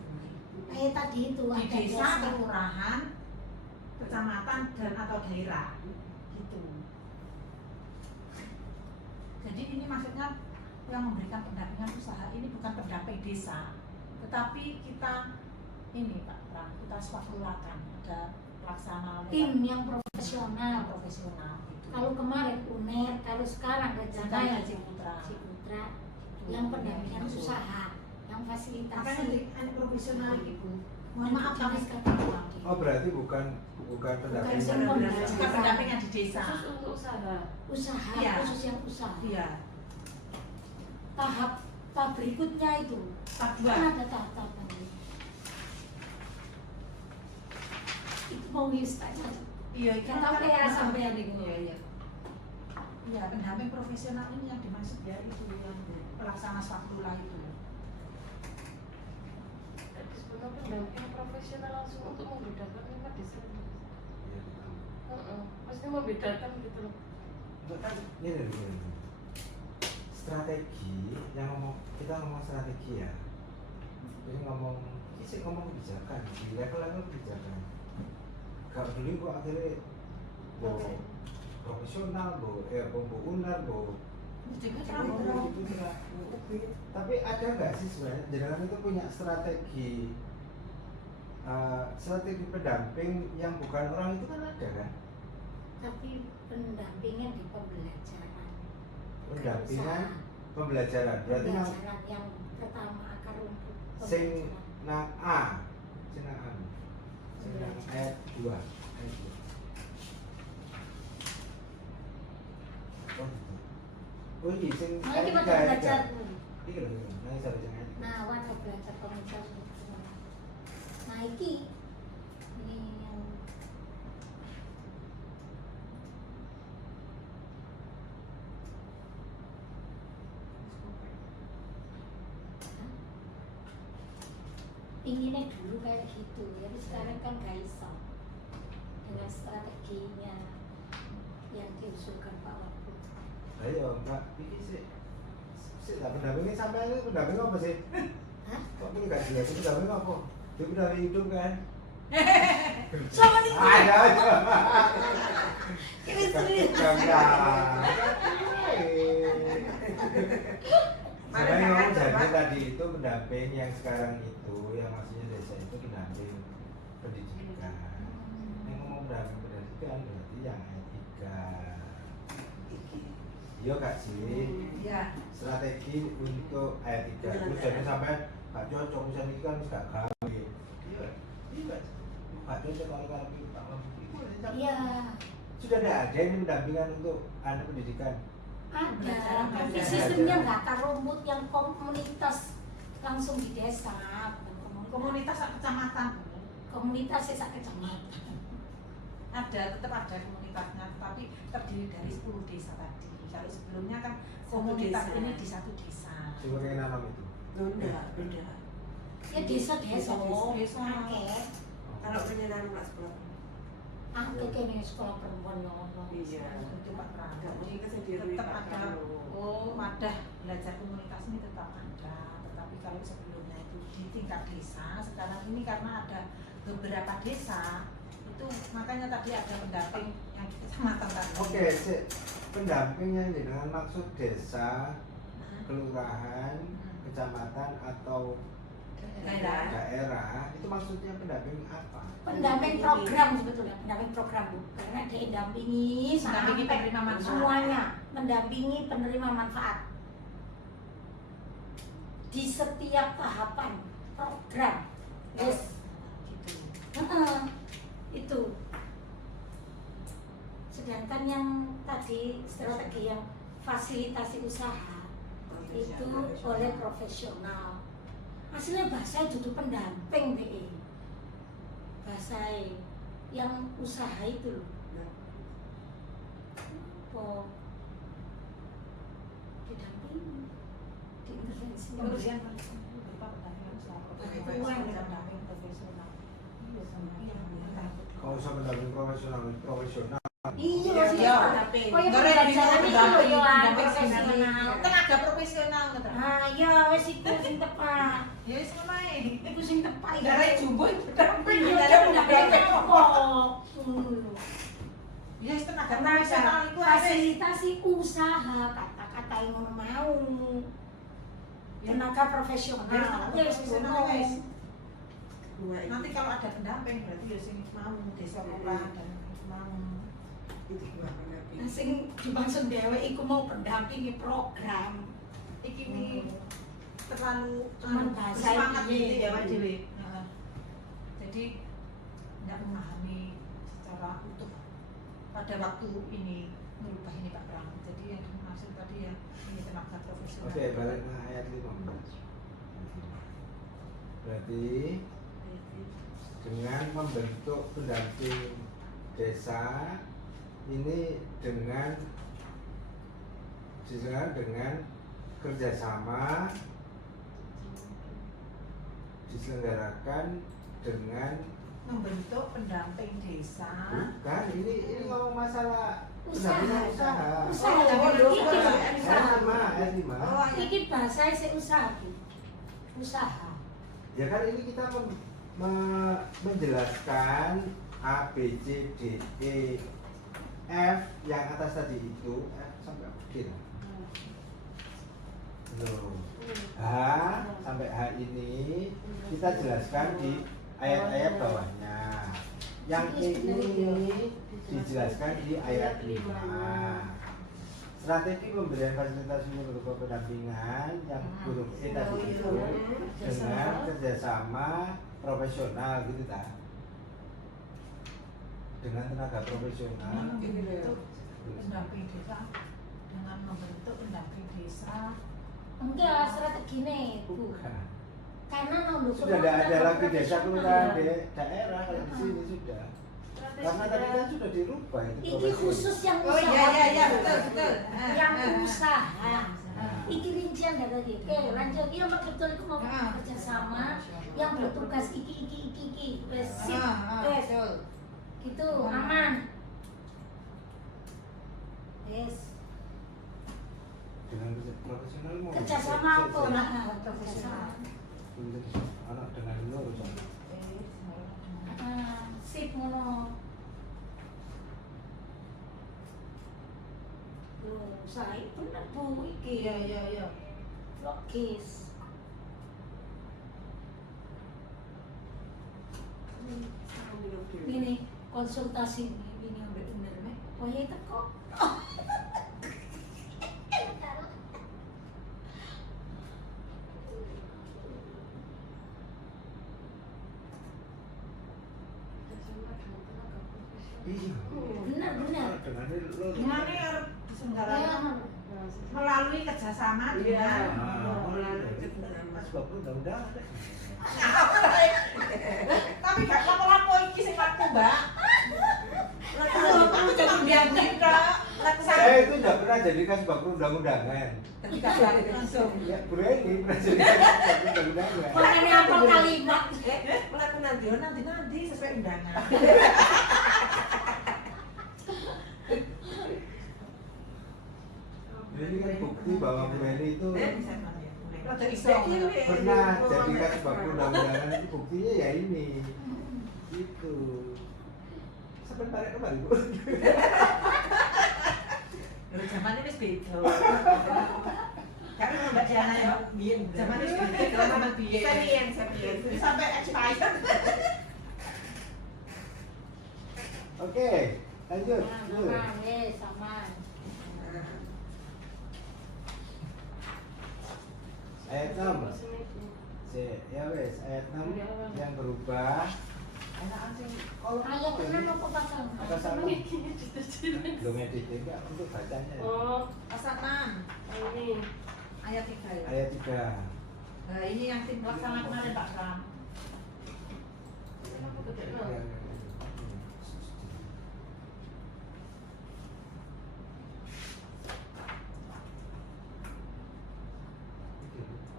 Kayak tadi itu Di ada desa, kelurahan, kecamatan dan atau daerah, gitu. Jadi ini maksudnya yang memberikan pendampingan usaha ini bukan pendamping desa, tetapi kita ini Pak Pram, kita swakulakan ada pelaksana tim yang profesional. profesional. Gitu. Kalau kemarin UNER, kalau sekarang rencana Sekarang yang Ciputra. Ciputra, yang pendampingan usaha, yang Makanya fasilitasi. anak profesional itu. Mohon maaf kami Oh berarti bukan pendamping. bukan pendampingan di desa. Khusus untuk usaha. Usaha, Iya. khusus yang usaha. Iya. Tahap berikutnya itu Tahap kan 2. ada tahap-tahapan. Itu mau tanya. Iya, Yang tahu ya sampai yang itu. itu. Iya, iya. Iya, pendamping profesional ini yang dimaksud ya itu yang pelaksana swakula itu. Jadi sebenarnya pendamping profesional langsung untuk membedakan lima desa. Iya, betul. Pasti membedakan gitu loh. Untuk kan ini. Strategi yang kita ngomong strategi ya. Jadi ngomong kebijakan di level kebijakan. Kalau dulu kok akhirnya profesional, UNER, tapi ada nggak sih sebenarnya jenengan itu punya strategi strategi pendamping yang bukan orang itu kan ada kan? Tapi pendampingan di pembelajaran. bukan Pendampingan usaha. pembelajaran berarti nang Pembelajaran yang pertama akar rumput sing pembelajaran. nang A, sing nang A, sing nang ayat 2. Ayat 2. Oh, gitu. Oh iya, sing Nah, ayat ini pada 3, ayat belajar 3. dulu. Iki lho, nang iso baca ayat 3. Nah, wadah belajar pembelajaran itu. Nah, ini yang pinginnya dulu kayak gitu ya, tapi sekarang kan gak iso dengan strateginya yang diusulkan Pak Wagub. Ayo, Mbak, iki sik tak pendampingnya sampai ini pendamping apa sih? Hah? Kok ini gak jelas, itu pendamping apa? Dia pendamping hidup kan? Sama nih. Ada. Ini serius. Enggak. Saya ngomong jadi tadi itu pendamping yang sekarang itu, yang maksudnya desa itu pendamping pendidikan. Yang ngomong pendamping pendidikan berarti yang ayat 3. Iya Kak sih. Ya. Strategi untuk ayat 3 itu jadi sampai Kak cocok misalnya ini kan gak gawe. Iya. Iya Kak cocok kalau kita Iya. Sudah ada yang mendampingan untuk anak pendidikan. Ada, tapi sistemnya nggak terumit yang komunitas langsung di desa, Komunitas kecamatan. komunitas desa kecamatan. Tetap ada komunitasnya, tapi terdiri dari 10 desa tadi. Kalau sebelumnya kan Satu komunitas desa. ini di satu desa. Sebagai nama itu. Bunda. Ya desa Desa. akeh. Kalau penyenaran nggak sekolah. Akeh kene sekolah perempuan ngono. Iya. Itu Pak Pram. Nggak Jadi mungkin sendiri, tetap Pak ada. Pram. Wadah belajar komunitas ini tetap ada. Tetapi kalau sebelumnya itu di tingkat desa, sekarang ini karena ada beberapa desa itu makanya tadi ada pendamping yang di kecamatan tadi. Oke, pendamping yang dengan maksud desa, kelurahan, kecamatan atau daerah itu maksudnya pendamping apa? Pendamping program sebetulnya, pendamping program Bu. Karena dia dampingi Mendampingi sampai penerima manfaat. semuanya, mendampingi penerima manfaat di setiap tahapan program. Yes. Gitu. Itu. Sedangkan yang tadi strategi yang fasilitasi usaha itu oleh profesional. Hasilnya bahasa duduk pendamping deh. Bahasa yang usaha itu loh. Apa? Didampingi, diintervensi. Pemberian berupa pendampingan usaha pendamping profesional. Iya, sama Kalau usah pendamping profesional. Iya, sih. Iya. Kaya pembelajaran itu loh, yo profesional. Tenaga profesional gitu. Ah, iya wis iku sing tepat. Ya wis ngono ae. Iku sing tepat. Darai jumbo itu pendamping. Iya, Darai pendamping apa? Ya wis tenaga Karena profesional iku fasilitasi usaha kata-kata yang ngono mau. Tenaga profesional. Ya, Wis profesional, ngono. guys. Nanti Nanti kalau ada pendamping berarti ya sing mau desa kelurahan dan mau. itu dua pendamping. Nah, sing dimaksud dhewe iku mau pendampingi program. Iki ini terlalu Cuman bahasa semangat ini. gitu ya Pak Dewi. Jadi tidak memahami secara utuh pada waktu ini merubah ini Pak Pram. Jadi yang dimaksud tadi ya ini tenaga profesional. Oke, balik ke ayat 15. Berarti dengan membentuk pendamping desa ini dengan kerjasama diselenggarakan dengan Membentuk pendamping desa. bukan ini ngomong masalah Usaha. pendampingan usaha. Usaha. Oh, Iki Ayat usaha. 5, ayat 5. Oh, ya. Iki bahasa sing usaha. Bu. Usaha. Ya kan ini kita menjelaskan A, B, C, D, E, F yang atas tadi itu F sampai akhir. Loh. H sampai H ini kita jelaskan di ayat-ayat bawahnya. Yang ini dijelaskan di ayat 5. Strategi pemberian fasilitas berupa pendampingan yang huruf E tadi itu dengan kerjasama profesional gitu tak? Dengan tenaga profesional. Membentuk pendamping desa dengan membentuk pendamping desa. Enggak, strategine Bu. Bukan. Karena nomor Sudah tidak ada lagi desa kelurahan di daerah kalau di sini sudah. Karena tadi kan sudah dirubah itu. Iki profesi. khusus yang Oh usaha. iya betul betul. Yang usaha. Nah. Iki rincian dari tadi. Oke, lanjut. Iya, Mak, betul itu mau kerjasama yang bertugas iki. Wes sip. Wes. Betul. Gitu, aman. Wes. Dengan profesional mau Kerjasama apa? Nah, kerjasama. Anak dengan lurus. Sip ngono. Loh, saya bener Bu iki. Iya. logis. Ini konsultasi ini udah bener nih. Wah teko. Iya. Benar. Gimana ya diselenggarakan melalui kerjasama Iya. dengan Sebab undang-undang ada. tapi gak lapo-lapo iki sing laku mbak. Aku cuma dianggap Kak. Saya itu tidak pernah jadikan sebab perundang-undangan. Tapi gak balik langsung. Ya, Bu Reni pernah jadikan sebab perundang-undangan. Makanya apa kalimat? Melaku nanti sesuai undangan. Ini kan bukti bahwa Bu Reni itu Rada iso. pernah jadikan sebab perundang-undangan itu buktinya ya ini. Itu. Sampai tarik kembali Bu. Zamannya wis beda. Karena Mbak Diana ya, zaman wis beda zaman biyen. Sepien. Sampai expired. Oke, lanjut. Yuk. Sama. Ayat 6. Ya wes, ayat 6 yang berubah. Kalau Ayat 6 apa pasal? pasal belum edit enggak untuk bacanya. Oh, Pasal 6 ini. ayat 3 ya. Ayat 3. Nah, ini yang tim pelaksana kemarin Pak Sam. Kenapa gede no?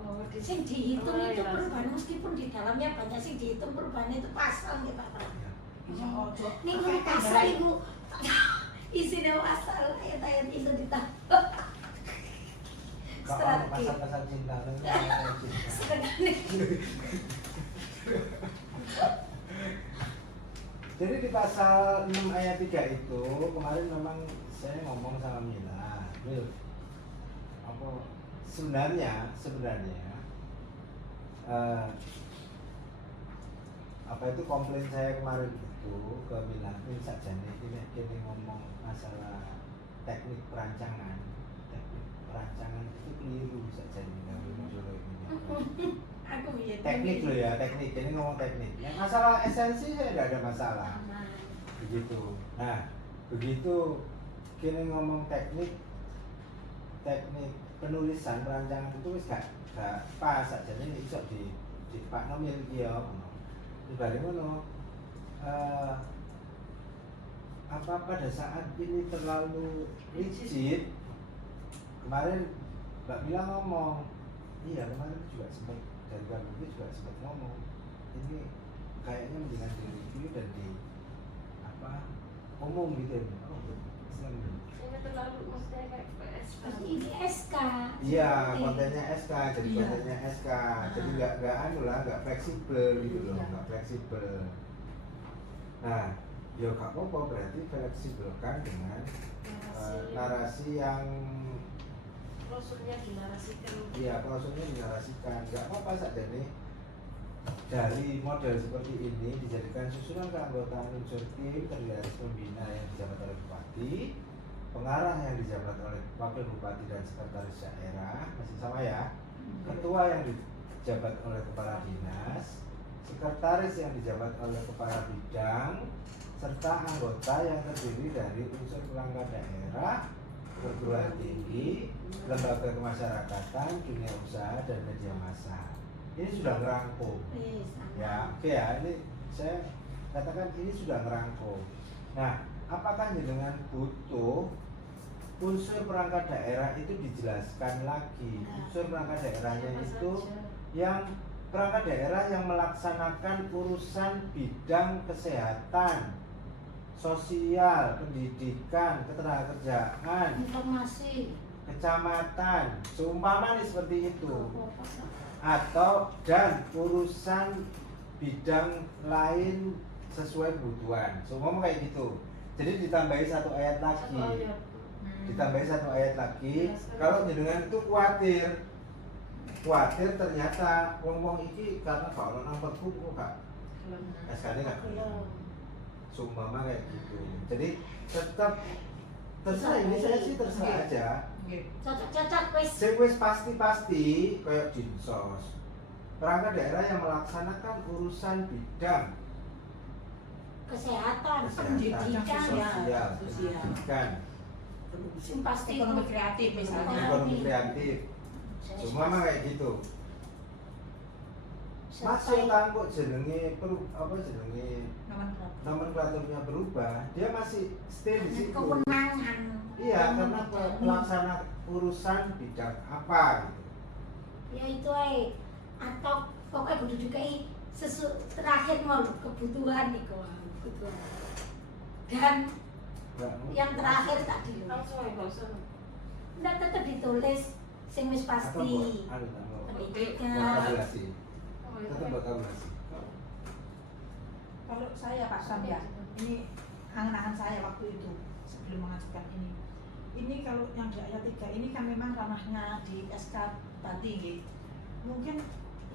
Oh, di Sing dihitung Oh, itu iya. perubahan meskipun di dalamnya banyak sing dihitung perubahan itu pasal ya Pak. Bisa ojo. Nih mau pasal ibu isinya pasal ayat-ayat itu ditambah. Kalau pasal-pasal cinta kan pasal cinta. Sedangkan Jadi di pasal 6 ayat 3 itu kemarin memang saya ngomong sama Mila, Mil, apa sebenarnya apa itu komplain saya kemarin itu ke Mila, ini saja nih ini ngomong masalah teknik perancangan itu keliru saja nih Aku biyen teknik loh ya, teknik. Ini ngomong teknik. Yang masalah esensi saya tidak ada masalah. Begitu. Nah, begitu kini ngomong teknik penulisan perancangan itu wis gak pas saja ini iso di Pak Nomil iki ya. Dibanding ngono apa pada saat ini terlalu rigid. Kemarin Mbak Mila ngomong, iya kemarin juga sempat dari Bang Budi juga sempat ngomong ini kayaknya mendingan di review dan di umum gitu ya. Ini terlalu maksudnya kayak PSK. ini SK. Iya, kontennya SK, jadi Iya. kontennya SK, jadi nggak anu lah, nggak fleksibel gitu loh, nggak fleksibel. Nah, ya nggak apa-apa, berarti fleksibelkan dengan narasi yang Klausulnya dinarasikan. iya, klausulnya dinarasikan, nggak apa-apa saja nih. Dari model seperti ini dijadikan susunan keanggotaan unsur tim terdiri dari pembina yang dijabat oleh bupati, pengarah yang dijabat oleh wakil bupati dan sekretaris daerah, masih sama ya, ketua yang dijabat oleh kepala dinas, sekretaris yang dijabat oleh kepala bidang, serta anggota yang terdiri dari unsur perangkat daerah, perguruan tinggi, lembaga kemasyarakatan, dunia usaha dan media massa. Ini sudah ngerangkum. Ya, oke ya, ini saya katakan ini sudah ngerangkum. Nah, apakah dengan butuh unsur perangkat daerah itu dijelaskan lagi? Unsur perangkat daerahnya Siapa itu saja? yang perangkat daerah yang melaksanakan urusan bidang kesehatan, sosial, pendidikan, ketenagakerjaan, Informasi. kecamatan, seumpama nih seperti itu, atau dan urusan bidang lain sesuai kebutuhan, seumpama kayak gitu. Jadi ditambahi satu ayat Satu lagi, ayat. ditambahi satu ayat lagi. Kalau jenengan itu khawatir Kuatir ternyata wong-wong iki karena kalau nang perpu kok gak SK-nya gak gelem. Sumpama kayak gitu. Jadi tetap terserah, ini saya sih terserah aja. Cocok-cocok wis. Sing wis pasti-pasti kayak dinsos. Perangkat daerah yang melaksanakan urusan bidang Kesehatan, kesehatan, pendidikan, sosial, sosial. pendidikan, sing pasti Ekonomi kreatif misalnya. ekonomi kreatif. Cuma mah kayak gitu. Masuk tangkuk jenenge apa jenenge nomenklaturnya berubah, dia masih stay di situ. kewenangan. Iya, karena pelaksana urusan bidang apa gitu. Ya itu atau pokoknya kudu dikai terakhir mau kebutuhan iku kebutuhan. Dan Nggak, yang terakhir tadi Langsung ya, gak usah. ndak tetep ditulis sing wis pasti. Anu tambah. Pendidikan. Vocabulasi. Oh, itu Tetap kan. vocabulasi. Kalau saya Pak Sam ya, ini angan-angan saya waktu itu sebelum mengajukan ini. Ini kalau yang di ayat 3 ini kan memang ranahnya di SK tadi gitu. Mungkin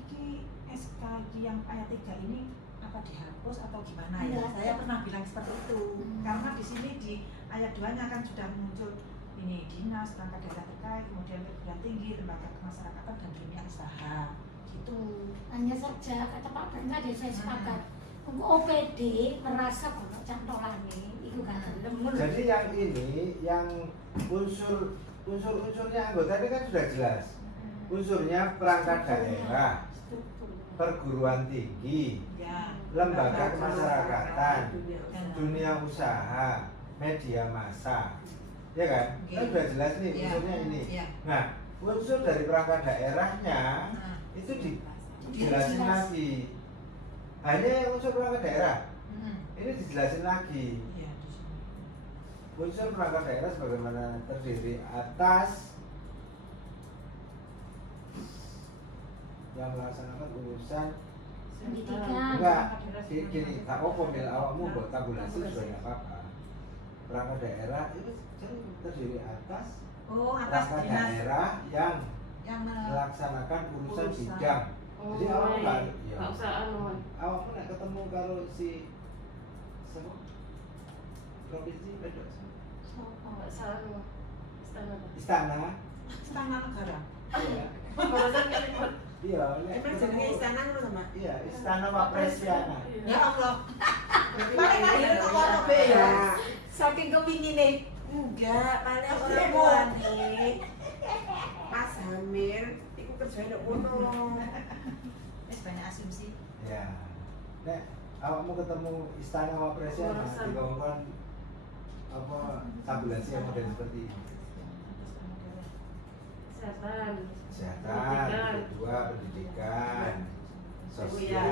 iki SK yang ayat 3 ini apa dihapus atau gimana ya? Enggak. Saya pernah bilang seperti itu. Karena di sini di ayat 2-nya kan sudah muncul ini dinas, perangkat daerah terkait, kemudian perguruan tinggi, lembaga kemasyarakatan dan dunia usaha. Gitu. Hanya saja kata Pak Ben tadi saya sepakat. OPD merasa kalau cantolane itu kan gelem. Jadi yang ini yang unsur-unsurnya anggota ini kan sudah jelas. Unsurnya perangkat daerah, perguruan tinggi, Ya. lembaga kemasyarakatan, dunia usaha. dunia usaha, media massa, ya kan? Kan sudah jelas nih Iya. unsurnya ini. Iya. Nah, unsur dari perangkat daerahnya Nah. itu dijelasin lagi. Hanya yang unsur perangkat daerah ini dijelasin lagi. Iya, di sini. Unsur perangkat daerah sebagaimana terdiri atas yang melaksanakan urusan Pendidikan. enggak gini tak apa mil awakmu buat tabulasi juga nggak apa-apa. Perangkat daerah itu terdiri atas Oh, atas perangkat dinas daerah yang yang melaksanakan urusan Urusan. bidang. Oh, Jadi awakmu iya. kan, ya. Gak usah anu. Awakmu nak ketemu kalau si siapa? Provinsi beda. Gak usah anu. Istana. Istana. istana negara. Iya. Barusan kali buat. Iya, Emang jenenge istana ngono Mbak? Iya, istana Wapresiana. Ya Allah. Berarti Paling Mbak akhirnya Ira- kok ono be ya. Ya. Saking kepingine. Enggak, paling Pasti orang mau. tuane Mas Hamir iku kerjane nek ngono. Wis banyak asumsi. Ya. Nek awakmu ketemu istana Wapresiana Urusan. dikongkon apa tabulasi yang model seperti ini. Kesehatan. Kesehatan, Pendidikan. kedua pendidikan, Iya, sosial,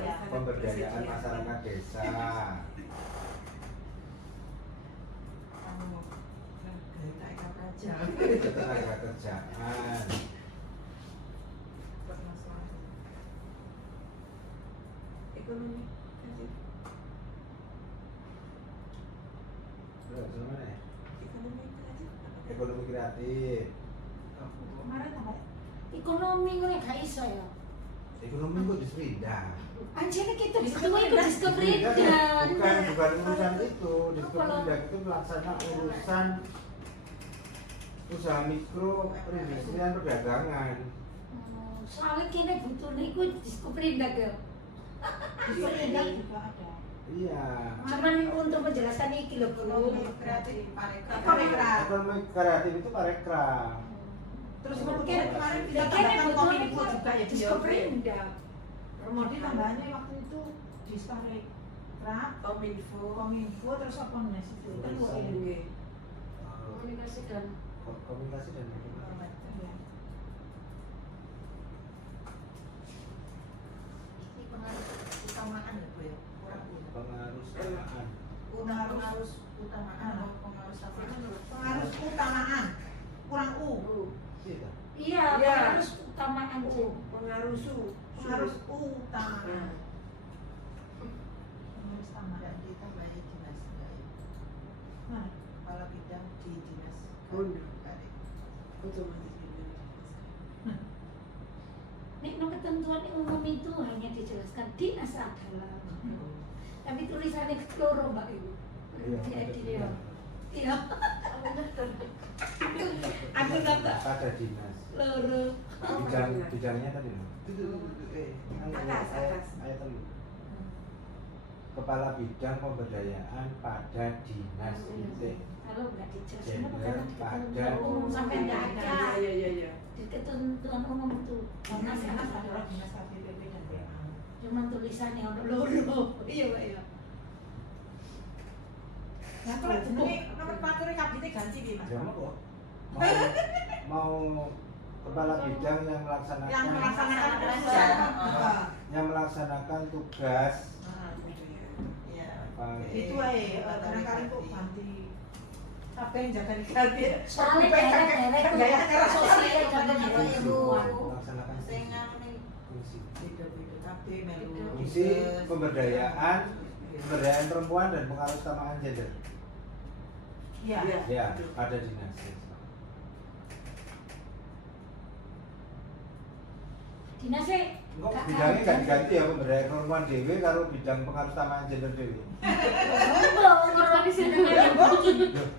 iya. pemberdayaan masyarakat desa. Anu kereta kerja. Tenaga kerjaan. Ekonomi. Terus mana ya? Ekonomi kreatif. Ekonomi kreatif. Kemarin apa? Ekonomi ngono gak iso ya. Ekonomi kok diserindah. Anjene kita Discovery itu dan- discovery Tidak, dan bukan urusan itu. Kalau- Discovery itu melaksanakan urusan usaha mikro, perindustrian, perdagangan. soalnya kene butuh niku discovery ndak ya. Discovery juga ada. Iya. Cuman untuk menjelaskan iki lho Bu. Ekonomi kreatif, parekraf. Ekonomi kreatif itu parekraf. Terus mungkin kemarin Ya kita kene tambahkan butuh kominfo niku juga ya discovery di ndak. Kemudian tambahannya waktu itu Disparekraf, Kominfo. Kominfo terus apa nih situ kan kok Urusan. ini. Komunikasi dan Komunikasi dan bagaimana? Iya. Ini pengaruh utamaan ya Bu ya? Kurang Bu. Pengaruh utamaan. Pengaruh utamaan atau pengaruh apa itu? Pengaruh utamaan kurang u. Iya. Iya, Iya. harus utamaan Oh, pengaruh su. Pengaruh utamaan. Nah, Pengaruh utamaan. Dan ditambahi dinas enggak ya? Mana? Kepala bidang di dinas. Oh, enggak. Enggak deh. Otomatis gitu. ketentuan umum itu hanya dijelaskan dinas adalah. Tapi tulisannya keloro Mbak Ibu. Iya, Diedit. ada. Iya. Aku kata Pada dinas. loro. Bidangnya tadi loh. Atas. Ayat telu. Kepala bidang pemberdayaan pada dinas titik. Kalau nggak dijelaskan Gender karena di pada ketentuan umum sampai nggak ada. Iya. Di ketentuan umum itu. Karena Dinas dinas adalah. adalah dinas KPPP dan PA. Cuman tulisannya ono loro. Iya Pak ya. Nah, kalau jenenge nomenklatur kabinetnya ganti di Mas. Jangan kok. Mau kepala bidang yang melaksanakan Yang melaksanakan tugas. Ya. yang melaksanakan tugas Iya. apa Itu aja, barangkali kok ganti. Apa yang jaga ganti? Soalnya daerah-daerah Daerah sosial jangan Bapak Ibu. melaksanakan Sing fungsi. anu ning Fungsi. beda-beda kabeh melu. Fungsi pemberdayaan perempuan dan pengaruh utamaan gender. Iya. Ya, pada dinas. Dinasnya Kok bidangnya nggak diganti ya pemberdayaan perempuan dewe kalau bidang pengaruh utamaan gender dewe. Tapi sini Loh,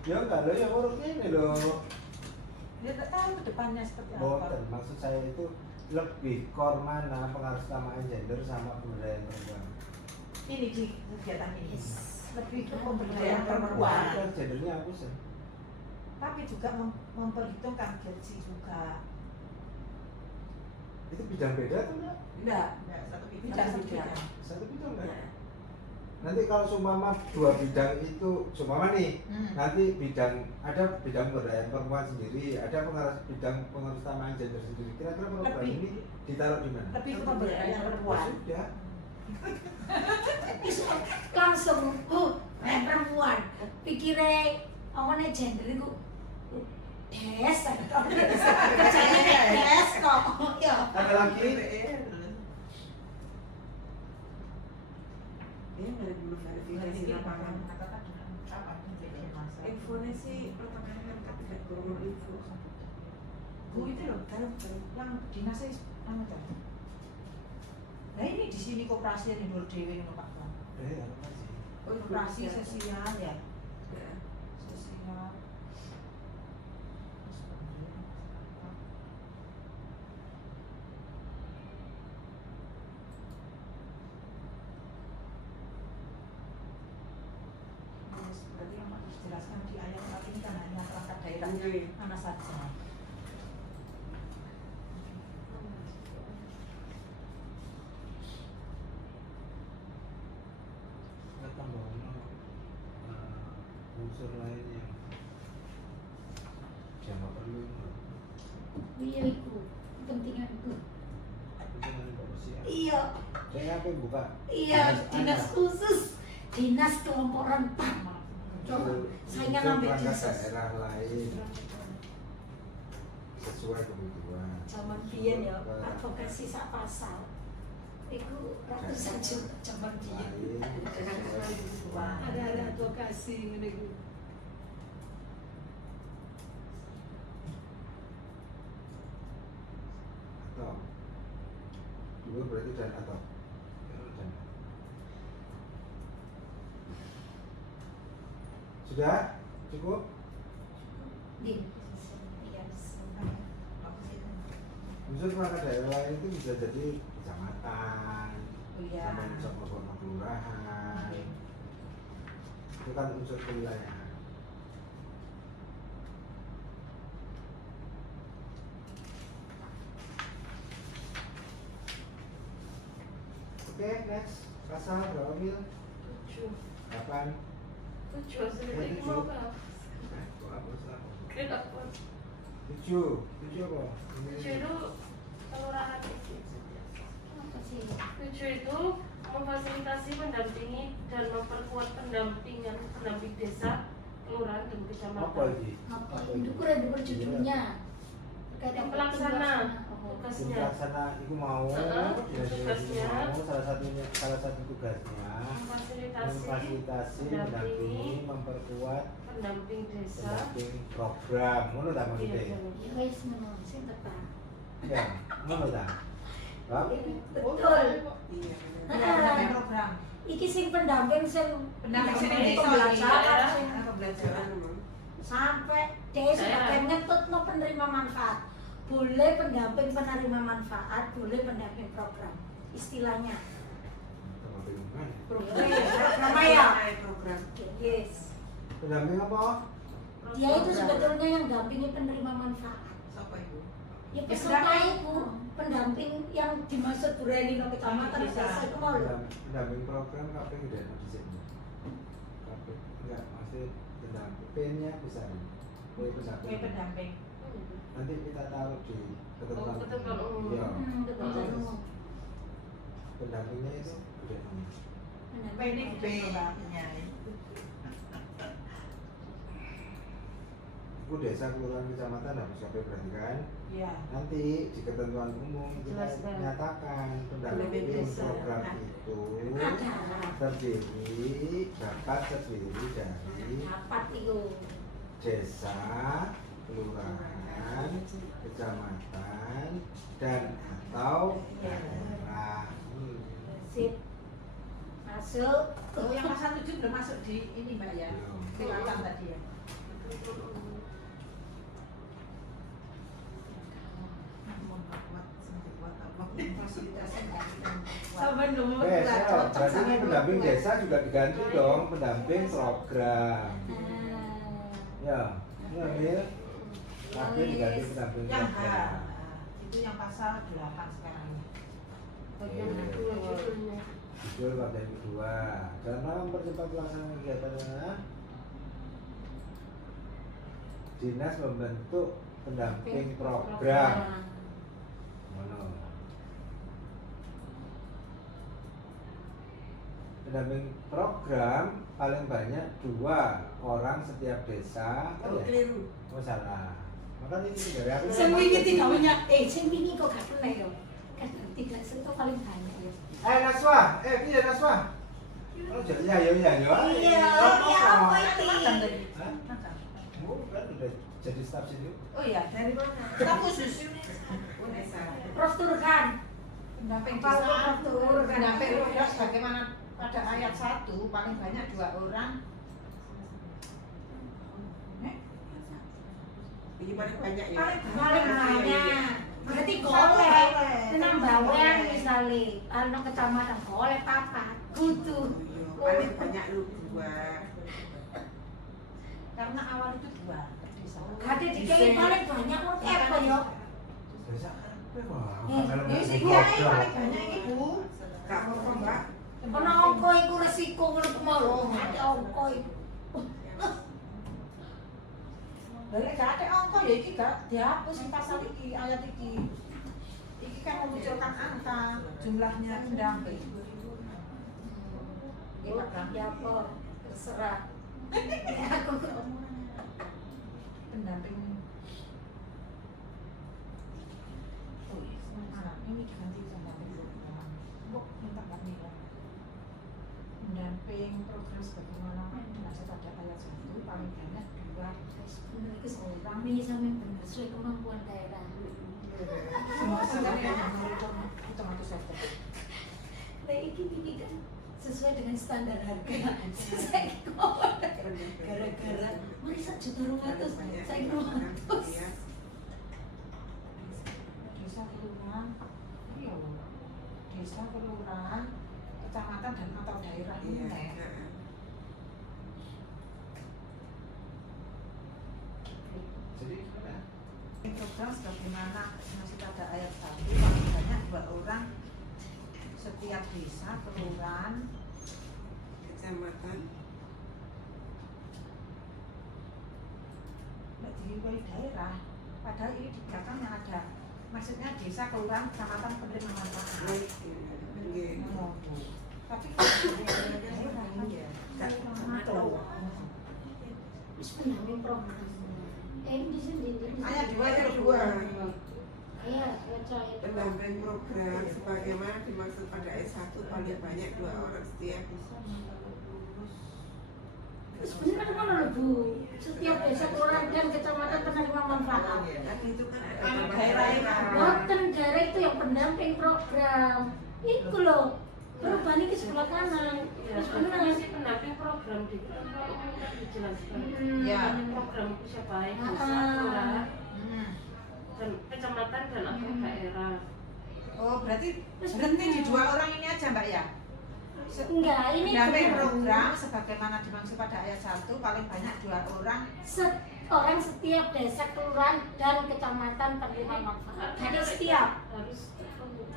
ya enggak loh, ya urut ini loh. Dia tak tahu ke depannya seperti apa. Boten, maksud saya itu lebih core mana pengaruh utamaan gender sama pemberdayaan perempuan. Ini di kegiatan ini. Lebih ke Pemberdayaan pemberdayaan perempuan. perempuan. Kan gendernya aku sih. Tapi juga memperhitungkan gaji juga. Itu bidang beda tuh enggak? Enggak. Enggak, satu bidang. Bidang Satu bidang. bidang. Satu bidang enggak? Nah, Nanti kalau seumpama dua bidang itu seumpama nih, nanti bidang ada bidang pemberdayaan perempuan sendiri, ada bidang pengaruh utamaan gender sendiri. Kira-kira program Lebih. ini ditaruh di mana? Lebih ke pemberdayaan Ya perempuan. sudah. bisa langsung perempuan pikirnya awalnya gender itu des kerjanya des kok ya Ada lagi? ini dari dulu verifikasi lapangan. Infonya sih pertengahan kabinet gubernur info. Bu itu loh, yang dinasnya anu kan. Nah ini di sini koperasi yang Nur Dewi ini Pak Bang. Apa sih? Oh, Koperasi sosial ya. Ya. Sosial. Berarti yang harus dijelaskan di ayat 4 ini kan hanya perangkat daerah mana saja. Kita tambah unsur lain yang jangan perlu iya itu kepentingan itu dengan kebersihan. iya Saya apa yang buka? iya dinas khusus dinas kelompok rentan coba saya ngambil perangkat dinas daerah lain sesuai kebutuhan. zaman biyen ya advokasi sak pasal itu ratusan juta zaman biyen Lain sesuai kebutuhan. ada advokasi ngene iku Atau dua berarti dan atau dan. Sudah cukup? Din. Iya. Unsur perangkat daerah lain itu bisa jadi kecamatan, Iya. sampai unsur kelurahan. Itu kan unsur kewilayahan. Oke, next. Pasal berapa mil? 7. Kapan? 7 hasilnya ini mau apa? Kenapa? 7 apa? 7 itu kelurahan itu. Apa sih? 7 itu memfasilitasi, mendampingi dan memperkuat pendamping desa, kelurahan dan kecamatan. Apa ini? Apa dukur judulnya? Terkait Yang apa? pelaksana Tim tugasnya. pelaksana itu mau, Tugasnya. mau salah satu tugasnya memfasilitasi, mendampingi, memperkuat pendamping desa. pendamping program, ngono tak Iya, maksudnya? jangan. Ya wis ngono sing tepat. Ya, ngono tak? Tapi Betul. Iya. Pendamping program. Iki sing pendamping sing Pendamping sing yang desa pembelajaran iki, sing pembelajaran. sampai dia sebagai ngetutno penerima manfaat. Boleh pendamping penerima manfaat, boleh pendamping program. Istilahnya. pendamping Program ya. Program. Yes. pendamping apa? Dia itu sebetulnya yang dampingi penerima manfaat. Siapa itu? Ya peserta itu pendamping yang dimaksud Bu Reni no kecamatan desa itu mau lho. Pendamping program kabeh tidak di sini. Kabeh enggak pasti pendamping. P-nya bisa nih. P pendamping. Pendamping. Nanti kita taruh di ketentuan. ketentuan umum. Iya. Ketentuan umum. Pendampingnya itu udah ini. Pendamping P. P-nya. Itu desa kelurahan kecamatan harus sampai perhatikan. Iya. Nanti di ketentuan umum kita Jelaskan. nyatakan pendamping program itu dapat terdiri dari dapat itu. desa, kelurahan, kecamatan, dan atau daerah. Sip. Masuk. Oh, yang pasal 7 belum masuk di ini Mbak ya. Silakan tadi ya. Sampai nomor Desa, cocok berarti sama ini pendamping dua. desa juga diganti dong, pendamping program. Ya, ini ambil. Tapi diganti pendamping Yang H. program. Itu yang pasal 8 sekarang. Bagian kedua judulnya. Judul bagian kedua. Dalam mempercepat pelaksanaan kegiatannya, dinas membentuk pendamping program. Mana? Pendamping program paling banyak 2 orang setiap desa. Oh, Ya? keliru. Oh salah. Makanya ini dari aku. Sing wingi tidak punya, sing wingi kok gak kena yo. Kan tidak sentuh paling banyak yo. Naswa, piye Naswa? Oh jadi ya yo. Iya, apa itu? Hah? Oh, kan udah jadi staf sini. Oh iya, dari mana? Kita khusus. Unesa. Prof Turkan. Pendamping Kalau desa. Prof Turkan. Pendamping program sebagaimana pada ayat 1 paling banyak 2 orang. Ini paling banyak ya. Paling banyak. Berarti golek. Tenang bawean misalnya, ana kecamatan golek papat. Kudu. Paling banyak lu 2. Karena awal itu 2 desa. Kate dikai paling banyak kok apa yo? Desa apa kok? Ya sing kiai paling banyak ini Bu. Kak apa Mbak? Ono angka iku resiko ngono mau. Ada angka iku. Lha gak ada angka ya iki gak dihapus sing pasal iki ayat iki. Iki kan memunculkan angka jumlahnya pendamping. Ya ya apa terserah. Aku Pendamping. Oh iya, nah, ini diganti pendamping program. Mbok minta Mbak Mila. Pendamping program sebagaimana dimaksud pada ayat 1 paling banyak 2 bener iki orang nih sampean bener sesuai kemampuan daerah. Nah iki kan sesuai dengan standar harga. Saya gara-gara mari 1.200.000 saya 200. Desa kelurahan, iya, desa kelurahan, kecamatan dan atau daerah ini. Iya. Jadi gimana? Program sebagaimana masih pada ayat 1 paling banyak 2 orang setiap desa kelurahan. Kecamatan. Nggak diwali daerah, padahal ini di belakangnya ada maksudnya desa kelurahan kecamatan penerima manfaat. Iya. Oh, tapi daerah ini ya nggak tahu. Terus pendamping program. Ini di sini. Ayat 2 ayat 2. Iya, saya Pendamping program sebagaimana dimaksud pada ayat 1 paling banyak 2 orang setiap. Terus bener kan lho Bu. Setiap desa kelurahan dan kecamatan penerima manfaat. Tadi itu kan ada Daerah itu. Boten daerah itu yang pendamping program. Itu loh. Perubahan ini sebelah kanan. Ya, Terus benar. fungsi pendamping program di ketentuan umum kan dijelaskan. Ya. Pendamping program itu siapa? Desa, Ah. kelurahan, Hmm. dan kecamatan dan atau daerah. Oh, berarti Terus berhenti di benar. 2 orang ini aja Mbak ya? Enggak, ini Pendamping benar. program sebagaimana dimaksud pada ayat 1 paling banyak 2 orang. Orang setiap desa, kelurahan dan kecamatan penerima manfaat. Jadi setiap. Harus terpenuhi.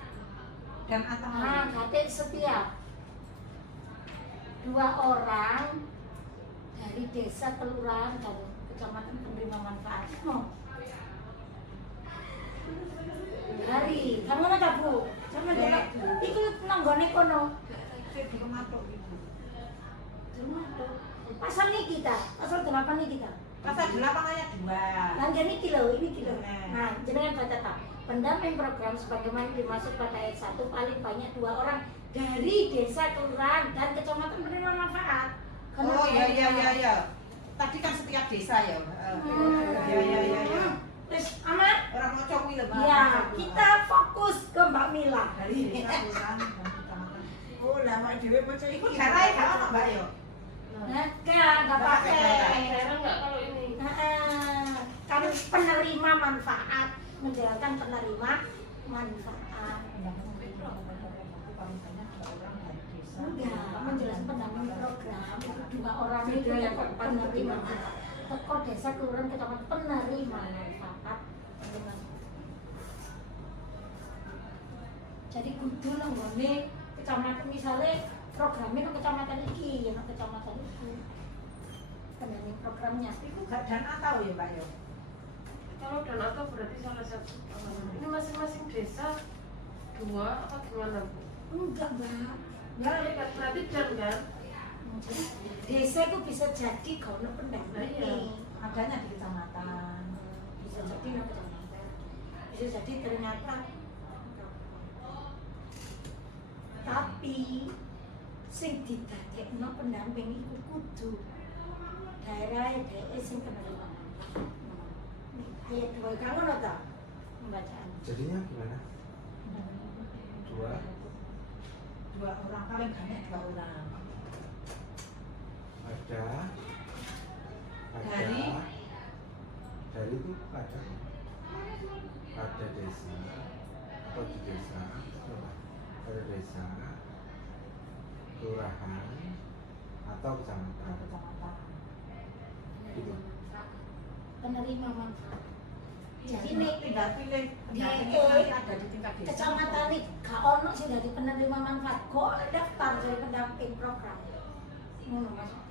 Dan atau Nah, berarti setiap 2 orang dari desa, kelurahan dan kecamatan penerima manfaat. Oh. Dari, kamu mana Bu? Sama dia. Ikut nanggone kono. di kematuk gitu. Pasal nih kita, pasal 8 nih kita. Pasal 8 ayat 2. Lanjut ini kilo. Benar. Nah, jenengan baca tak. Pendamping program sebagaimana dimaksud pada ayat 1 paling banyak 2 orang dari desa, kelurahan dan kecamatan penerima manfaat. Oh ya. Tadi kan setiap desa ya. Ya. Terus aman? Orang mau cowok lho, Mbak. Ya, kita fokus ke Mbak Mila. dari desa kelurahan dan kecamatan. Oh, lah mak dhewe maca Iku iki. daerah gak ono Mbak yo. Nggak pakai. Daerah nggak kalau ini? Kan penerima manfaat, menjalankan penerima manfaat. Enggak, menjelaskan pendamping program itu 2 orang itu yang penerima manfaat. Teko desa, kelurahan, kecamatan penerima manfaat. Jadi kudu nenggone kecamatan misalnya programnya nang kecamatan iki, nang kecamatan iki. Pendamping programnya. Iku gak dan atau ya Mbak yo. Kalau dan atau berarti salah satu. Ini masing-masing desa 2 apa gimana Bu? Enggak, Mbak. Ya, berarti dan kan? Jadi, desa itu bisa jadi kalau pendamping. Iya. Adanya di kecamatan. Bisa jadi nang kecamatan. Bisa jadi ternyata tapi sing didadekno pendamping iku kudu daerah sing penerima manfaat. Ayat 2 kan ngono ta? Pembacaan. Jadinya gimana? 2 2 orang paling banyak 2 orang. ada Dari? dari itu ada desa atau di desa ada desa kelurahan atau kecamatan gitu. Penerima manfaat. Jadi nek tinggal pilih pendamping Di- itu nanti ada di tingkat desa. kecamatan ini gak ono sing dari penerima manfaat, kok daftar dari pendamping program. Ngono maksudnya.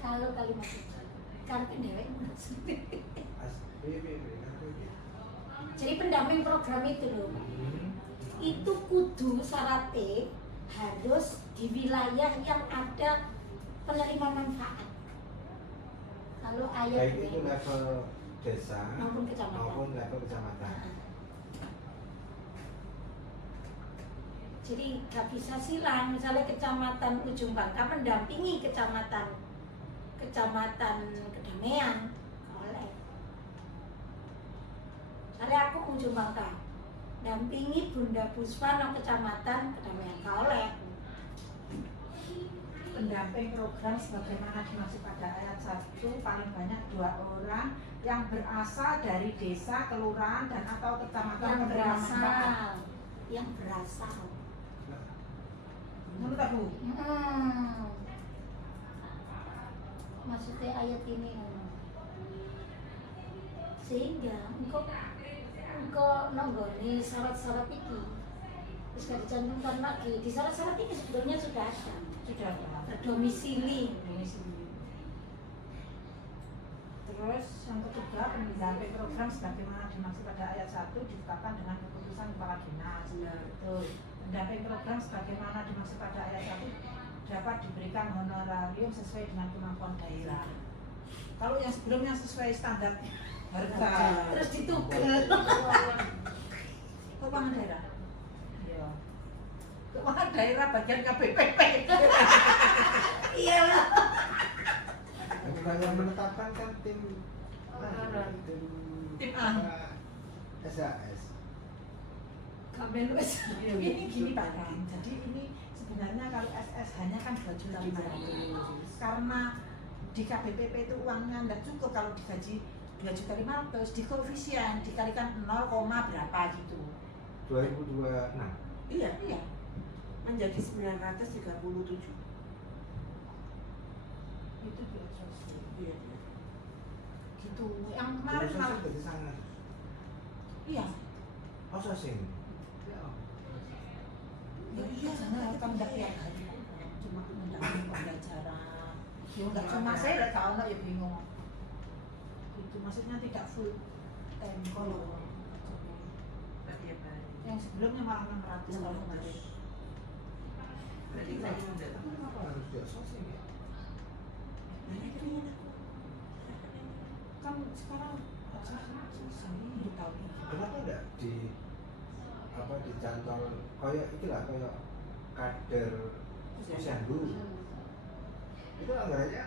Kalau kalimat itu kan pendewek maksudnya. Jadi pendamping program itu loh, itu kudu syaratnya harus di wilayah yang ada penerima manfaat. Kalau ayat Baik itu level desa maupun kecamatan. maupun level kecamatan. Jadi gak bisa silang, misalnya kecamatan Ujung Bangka mendampingi kecamatan Kedamaian, oleh. Misalnya aku Ujung Bangka, dampingi Bunda Puspa nang kecamatan Kedamaian, oleh. Pendamping program sebagaimana dimaksud pada ayat 1 paling banyak 2 orang yang berasal dari desa, kelurahan dan atau kecamatan Yang penerima manfaat. berasal, yang berasal. Menurut aku, Maksudnya ayat ini sehingga engkau nonggoni syarat-syarat ini terus gak dicantumkan lagi di syarat-syarat ini sebetulnya sudah ada, sudah ada berdomisili. Terus yang ketiga, pendamping program sebagaimana dimaksud pada ayat 1 ditetapkan dengan keputusan kepala dinas. Betul. Pendamping program sebagaimana dimaksud pada ayat 1 dapat diberikan honorarium sesuai dengan kemampuan daerah. Kalau yang sebelumnya sesuai standar harga. Terus ditugel. Keuangan daerah. Iya. Keuangan daerah bagian KPPP. Iya lah. Yang menetapkan kan tim Anggaran. tim Tim A. SAS. Kabel wes. Ini gini Pak Ram, jadi ini sebenarnya kalau SSH-nya kan 2.500.000. Karena di KBPP itu uangnya nggak cukup kalau digaji 2.500.000, di koefisien dikalikan 0, berapa gitu. 2026. Iya, Iya. menjadi 937. Itu di outsourcing. Iya. Gitu. Yang kemarin malah Dari sana. iya. Outsourcing. Ya iya, sana kan nggak tiap hari. Cuma mendampingi pembelajaran. Ya nggak cuma saya lihat kalau ya bingung. Itu maksudnya tidak full time kalau Tiap hari. yang sebelumnya malah 600 kalau kemarin. Berarti saya udah. Tapi kenapa harus di outsourcing ya? Kan sekarang selesai di tahun ini. Kenapa enggak di apa dicantol kayak itulah kayak kader posyandu itu anggarannya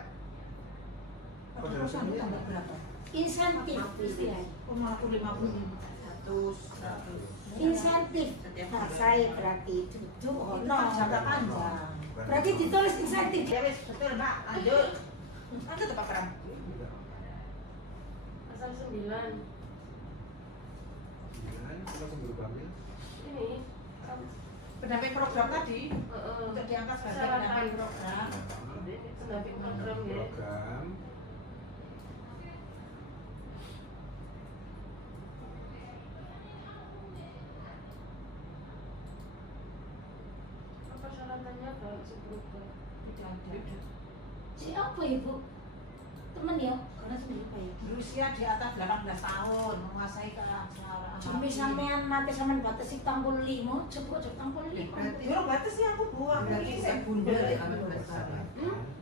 Pada perusahaan itu tambah berapa? Insentif istilahnya. Oh, malah 50. 100. Insentif. Setiap Nah, bulan. saya berarti duduk Oh, ono. itu kan jangka panjang. Berarti ditulis insentif. Ya wes, betul Mbak. Lanjut. Lanjut Pak Pram. Pasal 9 ini Pendamping program tadi heeh. untuk diangkat sebagai pendamping program. Pendamping program ya. Program Apa syaratannya kalau berubah? Tidak ada. Siapa ibu? Temen ya? Karena sendiri apa ya? Berusia di atas 18 tahun, menguasai keaksaraan. Cuma sampean nanti sampean batasi tampul 5, coba tampul 5. Dulu batasnya aku buang Berarti ini saya saya bunda bunda. ya, ambil besaran.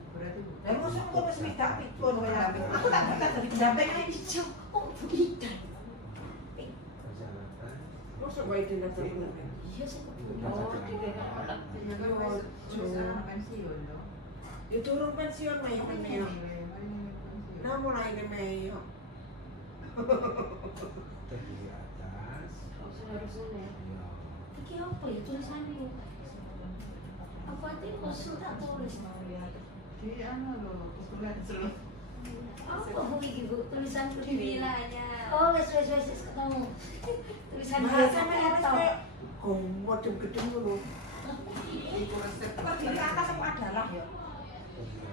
Berarti Dan maksudnya kok wis widak pikun kaya aku tak batas dari pendamping aja. Ijo, oh Bu Ida. persyaratan masuk wae di daftar pendamping. Iya saya untuk kebunuh. Oh, masa di daerah depan. anak. Ya turun pensiun mah ya pensiun. Nah mulai nih Mei. Terdiri atas Oh, seharusnya ya. ya Iki apa ya tulisannya? Apa itu khusus tak tulis? Di anu lho, kukulan selo. Apa Bu iki Bu tulisan Di wilayahnya. Oh, wes ketemu. Tulisan Bahasa biasa Melayu ketok. kayak gedem-gedem dulu. Terdiri atas apa adalah ya? terdiri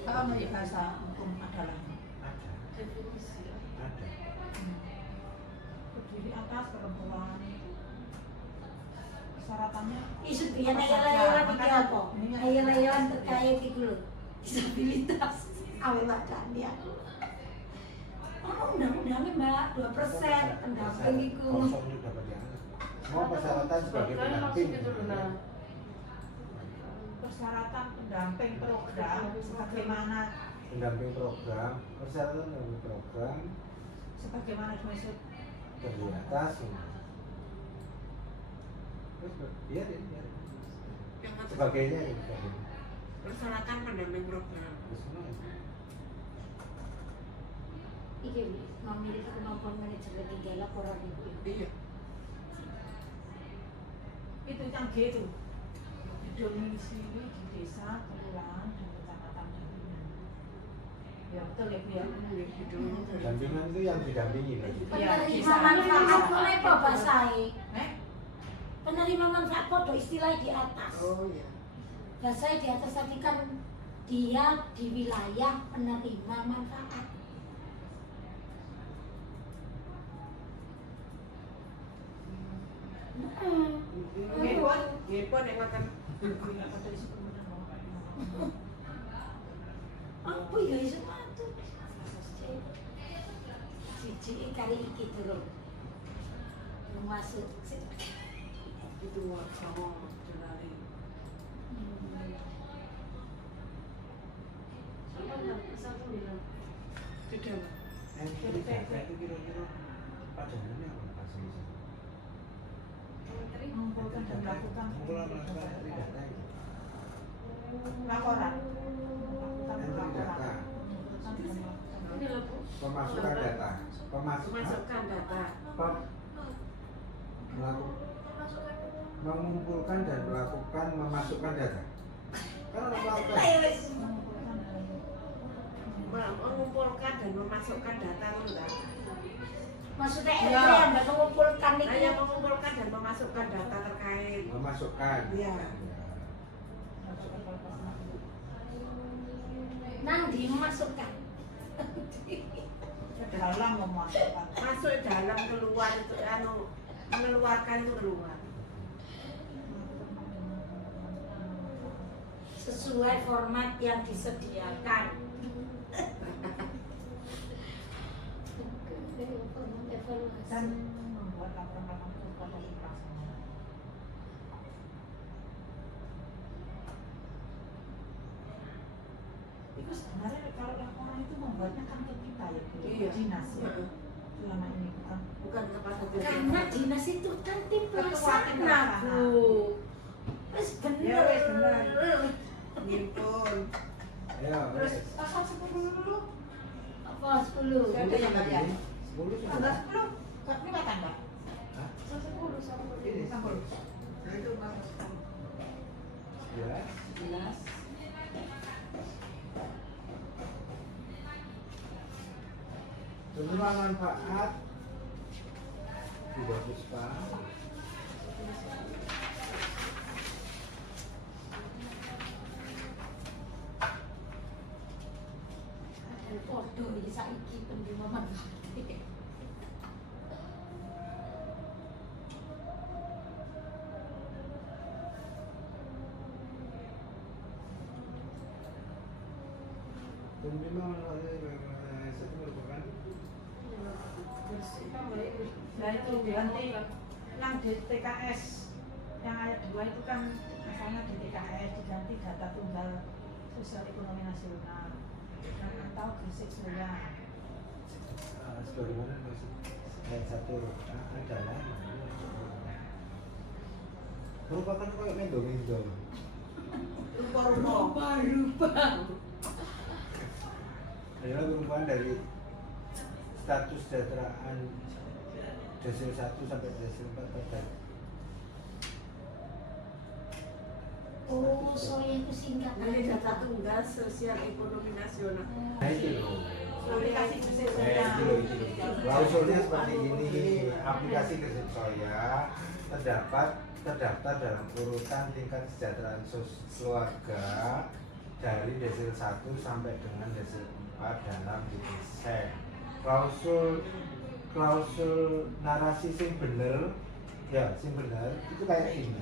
Kalau mau bahasa hukum adalah ada Definisi ya. ada terdiri atas perempuan. Persyaratannya Isu biyen ayel-ayelan iki apa? Ayel-ayelan terkait iku lho. Disabilitas awalane aku. Oh, undang-undangnya Mbak 2% pendamping iku. kosong itu dapat diangkat semua persyaratan sebagai Bahkan pendamping maksud itu nah. persyaratan pendamping program sebagaimana persyaratan pendamping program sebagaimana dimaksud terdiri atas terus biarin Yang atas sebagainya ya sebagainya persyaratan pendamping program. terus semua itu. Iki memiliki kemampuan manajer tinggal laporan ibu. Iya. itu yang G itu domisili di desa, kelurahan, dan kecamatan dampingan. Ya betul ya Bu ya. Dampingan itu yang didampingi berarti. Penerima manfaat boleh apa bahasae? Penerima manfaat podo istilah di atas. Oh iya. Bahasa di atas tadi kan dia di wilayah penerima manfaat. Gepon yang makan. Apa ya iso matu? Cici kali iki terus. Masuk. Itu sama jelari. Apa enggak? Pasal 9. Tidak lah. Entry data itu kira-kira padanannya apa bahasa Indonesia? Mengumpulkan dan melakukan Kumpulan melakukan entry data itu. laporan. Melakukan Entry laporan. data. Mengumpulkan dan melakukan Ini loh Bu. pemasukan data, Memasukkan data. mengumpulkan dan melakukan memasukkan data. Kan orang melakukan. Mengumpulkan dan memasukkan data enggak? Maksudnya Ya. itu yang mengumpulkan Nah, yang itu mengumpulkan dan memasukkan data terkait. Memasukkan. Iya. nang dimasukkan. Ke dalam memasukkan. Masuk dalam keluar itu mengeluarkan itu keluar. Sesuai format yang disediakan. Dan membuat laporan-laporan kepada pelaksana. Itu sebenarnya kalau laporan itu membuatnya kan ke kita ya, ke Iya. dinas ya. Selama ini bukan Bukan kepada Karena dinas itu kan tim Ketua tim pelaksana, pelaksana. Bu. Wes Ya, bener. wes bener. ngimpun. Ya, terus pasal 10 dulu. Apa 10? Sudah ada yang bayar. 10 sudah. Tanggal 10 ke kelihatan Mbak? Hah? 10. Ini 10. Nah, itu masuk. ya. 11. Penerima manfaat tidak puspa. Ada foto iki saiki penerima manfaat. Penerima manfaat satu merupakan Nah itu nanti yang di TKS yang ayat 2 itu kan misalnya di TKS diganti data tunggal sosial ekonomi nasional atau Gresik Jaya. sebagaimana maksud ayat 1 adalah merupakan kayak mendo-mendo. Rupa-rupa. Adalah perubahan dari status kesejahteraan desil 1 sampai desil 4 pada Oh, soalnya itu singkatan. Ini data tunggal sosial ekonomi nasional. nah itu loh. Aplikasi Gresik Itu Jaya. loh, itu loh. Klausulnya seperti ini, aplikasi Gresik Soya terdaftar dalam urutan tingkat kesejahteraan keluarga dari desil 1 sampai dengan desil 4 dalam desain. Klausul narasi sing bener, ya sing bener itu kayak ini.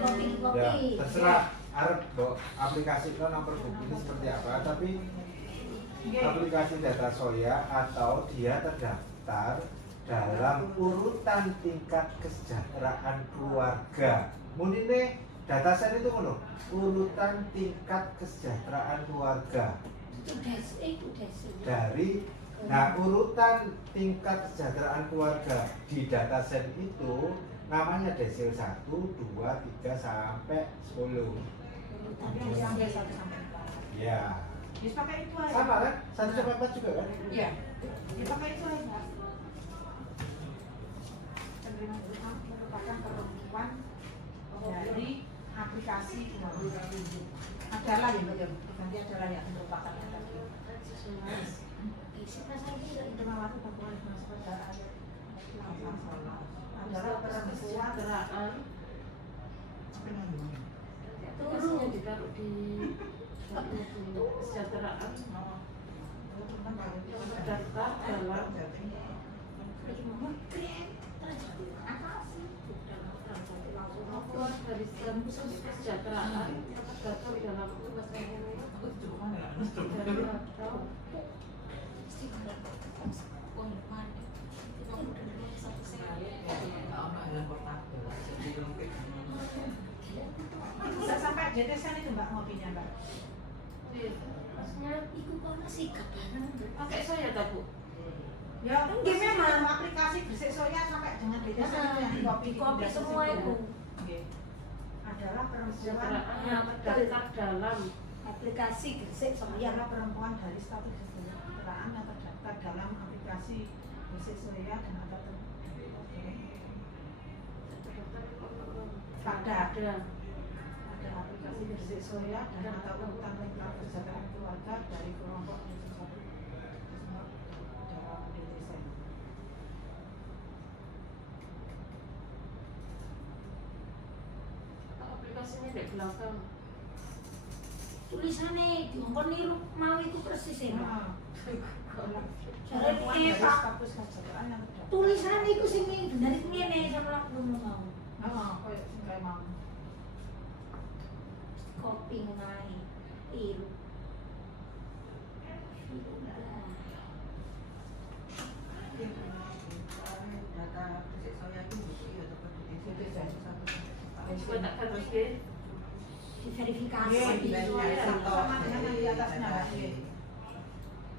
Kopi-kopi. Ya, terserah arep mbok aplikasi itu nomor bukti ini seperti apa, tapi aplikasi data soya atau dia terdaftar dalam urutan tingkat kesejahteraan keluarga. Mundine data set itu ngono, urutan tingkat kesejahteraan keluarga. Itu itu Dari urutan tingkat kesejahteraan keluarga di dataset itu namanya desil 1, 2, 3 sampai 10. Tapi yang diambil 1 sampai 4. Ya. Bisa pakai itu aja. Sama kan? 1 sampai 4 juga kan? Iya. Dipakai itu aja. Penerima manfaat merupakan perempuan dari aplikasi uang. Adalah ya Mbak ya. Nanti adalah yang merupakan yang tadi. Penerima manfaat perempuan masuk pada ayat 8 adalah perempuan Kesejahteraan Turun. ditaruh di kesejahteraan terdaftar dalam dari kesejahteraan terdaftar dalam bisa sampai JTSN itu Mbak ngopinya Mbak. Maksudnya iku kok masih kabaran. pakai saya tak Bu? Ya, ini memang aplikasi Gresik Soya sampai dengan JTSN itu yang kopi Kopi semua itu. Adalah perempuan Kesejahteraan terdaftar dalam Aplikasi Gresik Soya. adalah perempuan dari status kesejahteraan yang terdaftar dalam aplikasi Sesuai dan ada ada aplikasi Sesuai dan ada urutan lengkap kesejahteraan keluarga dari kelompok sesuatu dalam DTSN. Aplikasinya di belakang. Tulisannya diongkon niru mau itu persis ya. Nah, Jadi dari Pak, status kesejahteraan yang terdapat. tulisannya itu sing bener itu ngene sama aku mau. Koyo sing kayak mau. Kopi ngenai iru. Data Sesuai itu ya dapat Coba tak harus deh. Diverifikasi. Sama dengan yang di atasnya Mbak.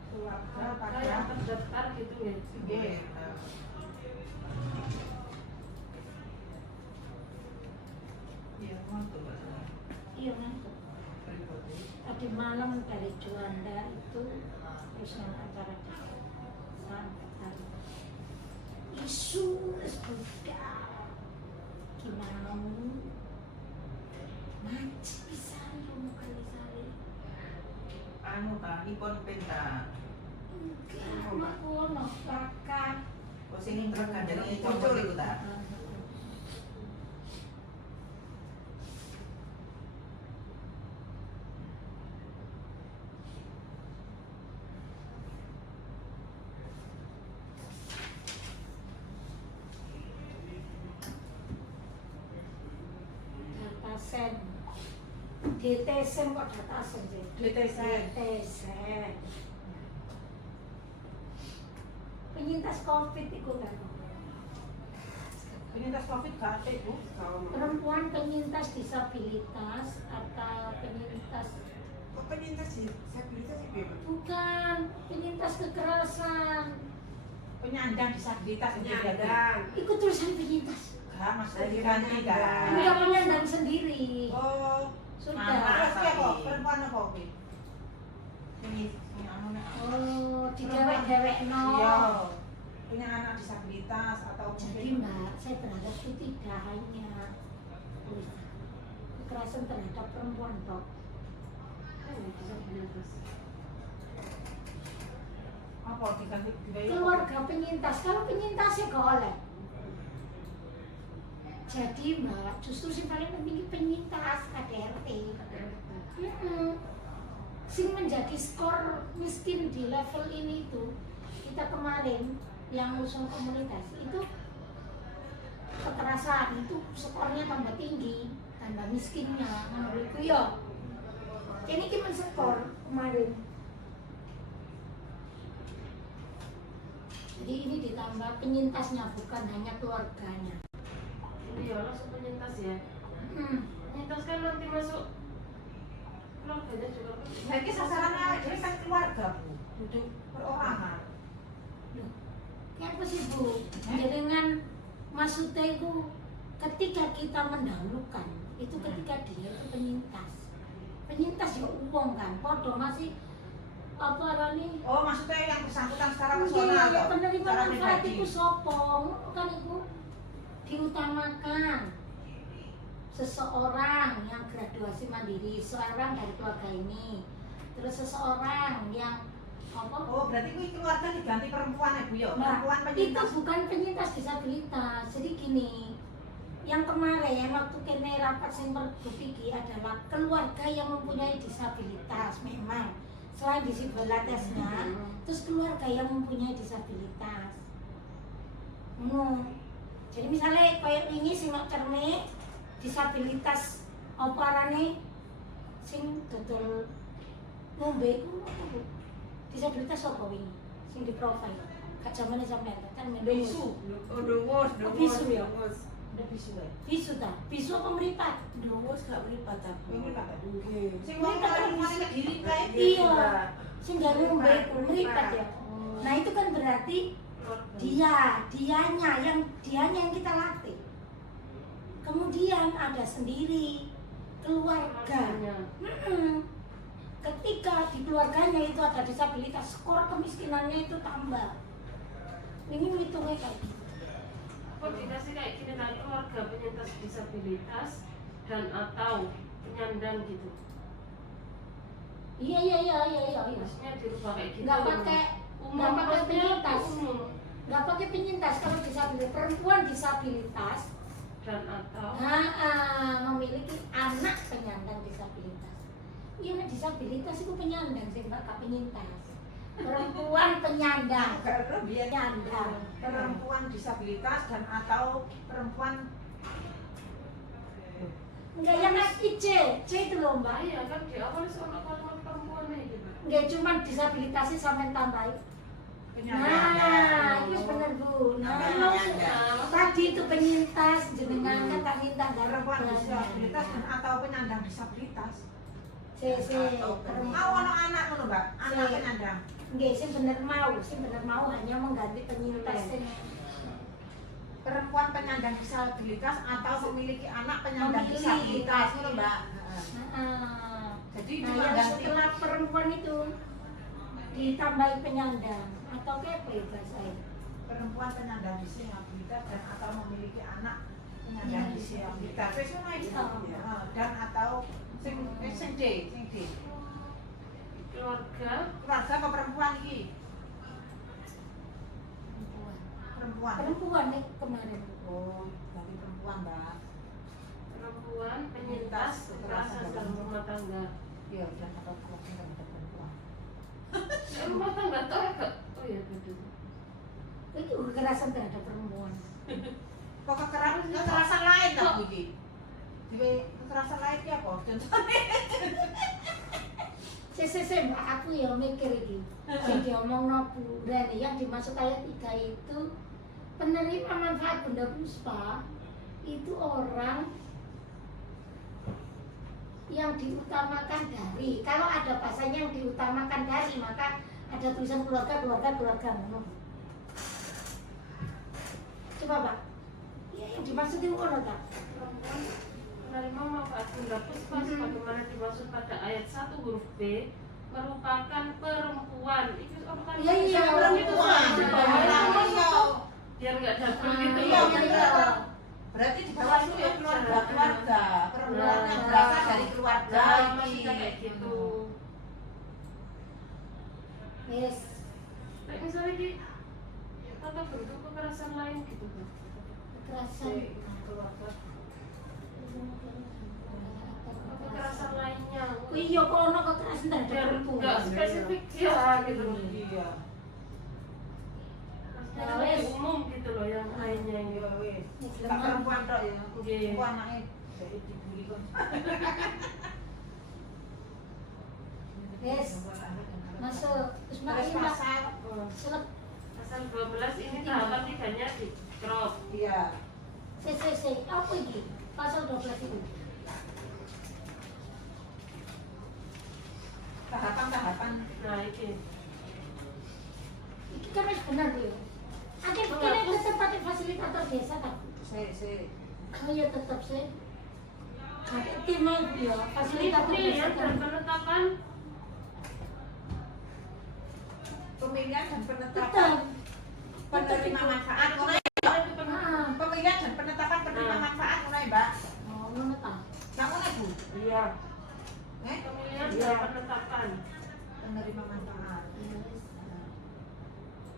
Keluarga pada Kayak terdaftar gitu ya. Iya ngantuk. Tadi malam dari Juanda itu urusan acara di sampai tadi. Isu sudah gimana maci bisa rumah kali sari. Anu ta, ipon penta. Enggak, aku no plakat. Oh sing truk kandangnya cocok iku ta. Datasen. DTSen kok datasen sih? DTSen. DTSen. Penyintas COVID itu kan. Penyintas COVID gak ada Bu. Perempuan penyintas disabilitas atau penyintas Kok penyintas disabilitas iki? bukan penyintas kekerasan. Penyandang disabilitas yang beda. Penyandang. Ikut tulisan penyintas. Gak maksudnya diganti kan. Enggak penyandang sendiri. Oh, Sudah. Terus dia kok perempuan apa Bi? Sing anu nek. Oh, didewek-dewek no. Iya. Punya anak disabilitas atau Jadi Mbak, saya berharap itu tidak hanya kekerasan terhadap perempuan toh. apa diganti Keluarga penyintas, kalau penyintasnya gak oleh. Jadi Mbak, justru sing paling penting penyintas KDRT. Sing menjadi skor miskin di level ini itu kita kemarin yang usung komunitas itu kekerasan itu skornya tambah tinggi, tambah miskinnya, menurutku ya. Ini kita skor kemarin. Jadi ini ditambah penyintasnya bukan hanya keluarganya. Ini ya langsung penyintas ya. Penyintas kan nanti masuk keluarganya juga. Lagi sasarannya jadi kan keluarga Bu, duduk perorangan. Ya apa sih Bu? Dengan maksudnya itu ketika kita mendahulukan itu ketika dia itu penyintas. Penyintas ya uang kan, podo masih apa nih? Oh maksudnya yang bersangkutan secara Iya, personal ya penerima secara manfaat pribadi. itu sopong kan itu diutamakan seseorang yang graduasi mandiri, seorang dari keluarga ini, terus seseorang yang apa? Oh berarti itu keluarga diganti perempuan ya Bu ya? Nah, Perempuan itu penyintas. bukan penyintas disabilitas. Jadi gini, yang kemarin waktu kene rapat sing berpikir adalah keluarga yang mempunyai disabilitas memang selain disabilitasnya, terus keluarga yang mempunyai disabilitas. Jadi misalnya kayak ini sing nok cerme disabilitas apa arane sing dodol ngombe iku apa Bu? Disabilitas apa wingi sing di profile gak zamane sampean kan Bisu. oh dongos, Bisu ya? dongos. Udah bisu ya? bisu ta bisu apa meripat Dongos gak meripat aku. Ini kata. Nggih. Sing mau perempuan ke diri kayak iya sing gak ngombe iku meripat ya. Nah itu kan berarti dianya yang kita latih. Kemudian ada sendiri keluarga. Ketika di keluarganya itu ada disabilitas, skor kemiskinannya itu tambah. Ini ngitungnya kayak gitu. Koordinasi kayak gini nah, keluarga penyintas disabilitas dan atau penyandang gitu. Iya. Maksudnya dirubah kayak gitu. Nggak pakai umum, nggak pakai maksudnya penyintas. umum Nggak pakai penyintas kalau disabilitas, perempuan disabilitas dan atau memiliki anak penyandang disabilitas. Iya, disabilitas itu penyandang sih, nggak penyintas. Perempuan penyandang, penyandang. Perempuan disabilitas dan atau perempuan Enggak yang C itu loh mbak. iya kan di awal soal kalimat perempuan gitu. Enggak cuma disabilitasnya sampai tambahin. penyandang. Nah, itu benar bu. Tadi itu penyintas jenengan kan tak minta Perempuan disabilitas dan atau penyandang disabilitas. Perempuan. Mau anak ngono, Mbak? Anak Si. penyandang. Enggak sih bener mau hanya mengganti penyintas. Perempuan penyandang disabilitas atau memiliki anak penyandang Memiliki. disabilitas ngono, Mbak. Jadi Nah, cuma yang ganti setelah perempuan itu ditambahi penyandang atau kayak apa ya bahasanya? perempuan penyandang disabilitas dan atau memiliki anak penyandang disabilitas. Wis ngono iki. Heeh, dan atau sing D. Keluarga Keluarga apa perempuan iki? Perempuan. Nih kemarin. Oh, ganti perempuan, Mbak. perempuan penyintas kekerasan dalam rumah tangga. Iya, dan atau keluarga dan perempuan. Rumah tangga tuh enggak? Oh iya betul. Itu kekerasan terhadap perempuan. Kok kekerasan lain tak iki? Diwe kekerasan lain ki apa? Contohnya Saya mbak aku ya mikir ini. Yang diomong Bu Rani yang dimaksud ayat 3 itu penerima manfaat Bunda Puspa itu orang yang diutamakan dari, kalau ada bahasanya yang diutamakan dari, maka ada tulisan keluarga. Coba Pak, ya yang dimaksud itu apa Pak? Perempuan penerima manfaat Bunda Puspa sebagaimana dimaksud pada ayat 1 huruf B merupakan perempuan. Itu orang Iya, perempuan. biar nggak double gitu. Iya, benar. Berarti di bawah itu ya keluarga, perempuan yang berasal dari keluarga Masih kayak gitu. Yes. Kayak misalnya di atau bentuk kekerasan lain gitu kan. Kekerasan. Kekerasan lainnya. Iya, kok ono kekerasan terhadap Biar perempuan. nggak spesifik ya gitu. Iya. Maksudnya lebih umum gitu loh yang lainnya gitu. Iya, wis. Tak perempuan tok ya. Nggih. Ku anake jadi dibully kon. Yes. Masuk. Terus Terus makanya pasal selek Pasal 12 ini tahapan 3-nya di crop. iya. apa ini? Pasal 12 itu. Tahapan-tahapan Nah ini Ini kan harus benar Bu. Akhirnya tetap pakai fasilitator desa tak? Oh ya tetap sih. Ada tim ya, ini fasilitator desa pemilihan kan. dan penetapan pemilihan dan Tetap. penetapan penerima manfaat ngono ya. Ah, Pemilihan dan penetapan penerima manfaat ngono ya, Mbak. oh ngono ta. Nang ngono Bu. iya Eh, pemilihan Iya. dan penetapan. penerima manfaat.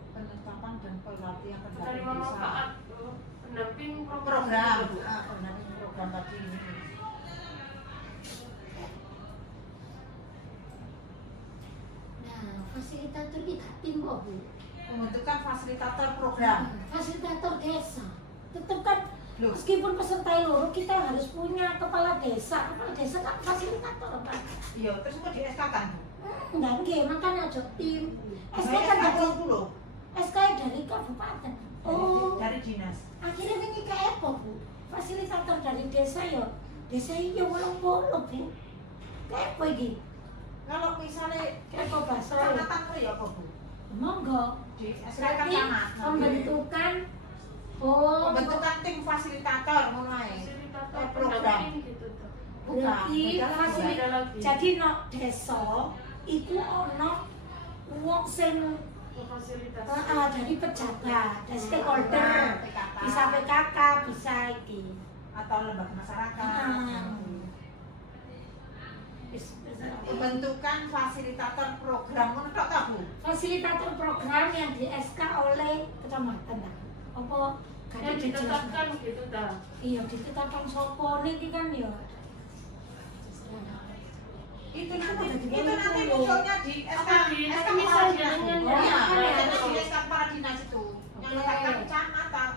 Penetapan dan pelatihan Penerima manfaat pendamping program. gitu. Pendamping program tadi ini. Nah, fasilitator ini gak tim kok Bu. Pembentukan fasilitator program. Fasilitator desa. Tetap kan Loh. meskipun peserta loro kita harus punya kepala desa. Kepala desa kan fasilitator kan. Iya, terus kok di SK kan? Enggak nggih, makanya aja tim. SK Saya kan dari 20 SK dari kabupaten. Oh, dari dinas. akhirnya ini kayak apa Bu? Fasilitator dari desa ya. Desa iya walau bolo Bu. Kayak apa ini? Kalau misalnya Kayak apa bahasa? kecamatan itu ya apa Bu? Monggo. Di SK Berarti kecamatan. pembentukan Pembentukan tim fasilitator ngono ae. Fasilitator Program. pendamping gitu tuh. berarti Bukan, beda fasili- lagi. jadi no desa iku ono wong sing fasilitasi. Dari pejabat, dari stakeholder, bisa PKK, bisa iki. atau lembaga masyarakat. Pembentukan fasilitator program ngono tok ta, Bu? Fasilitator program yang di SK oleh kecamatan ta. Apa Yang ditetapkan gitu dah. Iya, ditetapkan sopo niki kan ya. Itu nanti munculnya di SK Di SK SK kepala dinas. misalnya, Oh iya, ya. karena di SK kepala dinas itu yang letakkan kecamatan,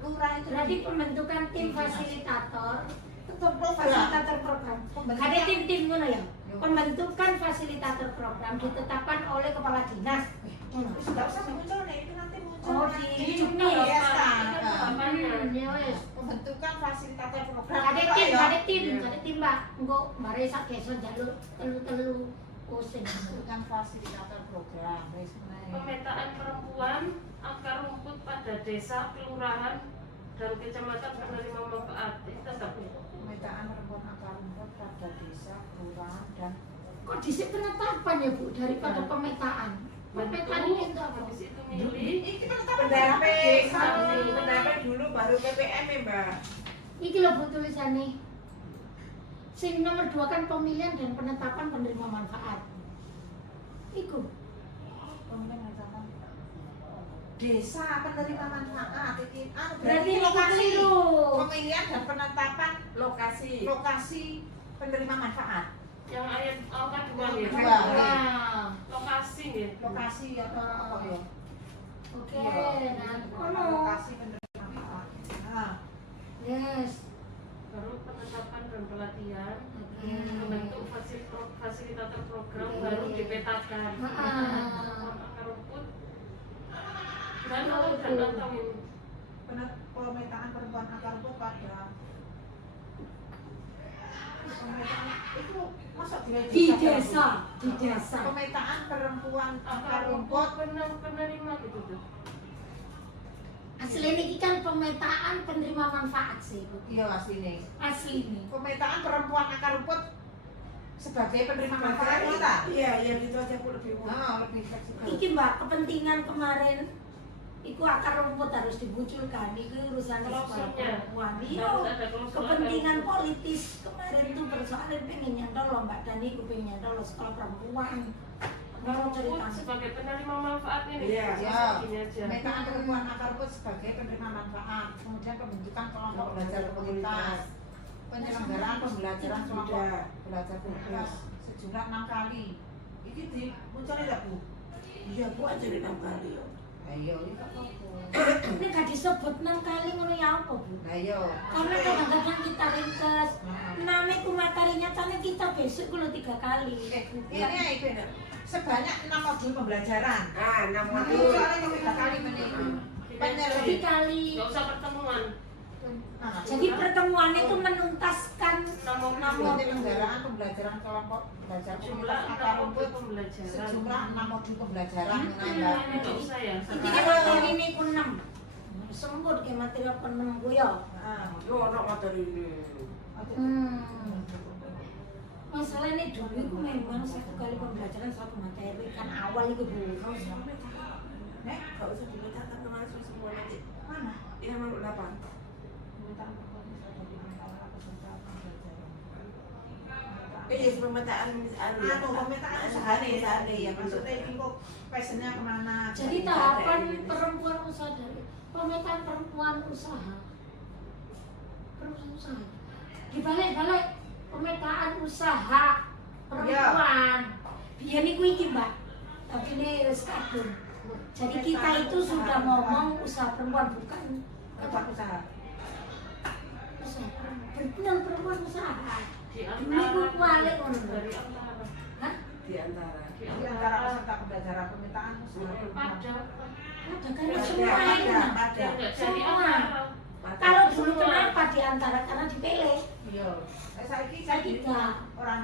lurah itu. Berarti pembentukan tim fasilitator tetap program. fasilitator program. Pembentukan- Ada tim-tim ngono ya. Pembentukan fasilitator program ditetapkan oleh kepala dinas. Ngono. Sudah usah muncul nih, itu nanti muncul. Oh, nanti. di Di Juni ya, SK. Ya wes. Pembentukan fasilitator program. Ada Pak, tim, ya? ada tim, Mbak. Engko bare sak desa njaluk telu-telu kusen. Pembentukan fasilitator program. Wis mulai. Pemetaan perempuan akar rumput pada desa, kelurahan, dan kecamatan penerima manfaat. Ini tetap ya. Pemetaan perempuan akar rumput pada desa, kelurahan dan Kok disik penetapan ya, Bu, daripada pemetaan? Pemetaan ini untuk apa? Habis itu milih. ini penetapan Pendamping, desa. pendamping dulu baru PPM ya Mbak. Iki lho Bu tulisannya. Sing nomor 2 kan pemilihan dan penetapan penerima manfaat. Iku. Penetapan desa penerima manfaat ini Berarti iku lokasi keliru. pemilihan dan penetapan Lokasi. lokasi penerima manfaat Yang ayat angka 2 ya. Dua. Nah, Lokasi ya. lokasi atau apa ya oke, Iya. nah ono. lokasi penerima manfaat. Nah, Yes. Baru penetapan dan pelatihan. Oke. Membentuk fasilitator program baru dipetakan. Akar rumput. Dan atau ini. pemetaan perempuan akar rumput pada pemetaan itu masa Di desa, di desa. pemetaan perempuan akar Akar rumput rumput penerima gitu tuh. Asli ini kan pemetaan penerima manfaat sih, Bu. iya aslinya Asli ini. pemetaan perempuan akar rumput sebagai penerima manfaat kita. Iya, yang itu aja aku lebih mudah. Nah, lebih fleksibel. Iki Mbak, kepentingan kemarin iku akar rumput harus dimunculkan. Iku urusan Klausulnya. perempuan. Iya. Harus ada klausul Kepentingan akar rumput. politis kemarin tuh persoalan pengen nyantol loh Mbak Dani, aku pengen nyantol loh sekolah perempuan. Akar Mau rumput cerita. sebagai penerima manfaat ini. Iya. Ya, Gini aja. pemetaan perempuan akar rumput sebagai penerima manfaat, kemudian pembentukan kelompok belajar komunitas, penyelenggaraan pembelajaran kelompok belajar komunitas sejumlah 6 kali. Ini dimunculnya tidak Bu? Iya, aku aja 6 kali ya. Ayo, ini kok apa? Ini gak disebut 6 kali ngono ya apa, Bu? Ayo. Karena kadang-kadang kita ringkes. Namanya ku materinya tanya kita besok kalau 3 kali. Ini itu ya. Sebanyak 6 modul pembelajaran. Ah, 6 Nah, modul. soalnya 3 kali menit. Jadi kali. Gak usah pertemuan. Nah, Jadi pertemuan itu menuntaskan Nomor penyelenggaraan pembelajaran kelompok belajar jumlah komunitas 6 akar modul rumput pembelajaran. sejumlah 6 modul pembelajaran. Gak usah ya. intinya kalau ini ku 6. Sempur ke materi apa 6 ku ya. Yo, anak materi ini. Masalah ini dulu itu memang 1 kali pembelajaran 1 materi kan awal itu dulu. Gak usah dipetakan. Gak usah dipetakan langsung semua nanti. Mana? Yang nomor 8. Pemetaan Pemetaan usaha nih, ya maksudnya ini kok passionnya kemana? Jadi tahapan perempuan usaha dari pemetaan perempuan usaha. Perempuan usaha. Dibalik-balik pemetaan usaha perempuan. Biar ini iki Mbak. Tapi ini harus kadung. Jadi kita itu sudah ngomong usaha perempuan bukan Tempat usaha. usaha perempuan. Perempuan usaha. Di Dulu itu kualik ngono. dari antara. Hah? di antara. Di Di antara peserta pembelajaran pemetaan usaha perempuan. Pada. Ada kan semua itu. Dan nggak dari Semua. antara. Kalau dulu kenapa di antara karena dipilih. Iya. Saiki Saiki enggak. orang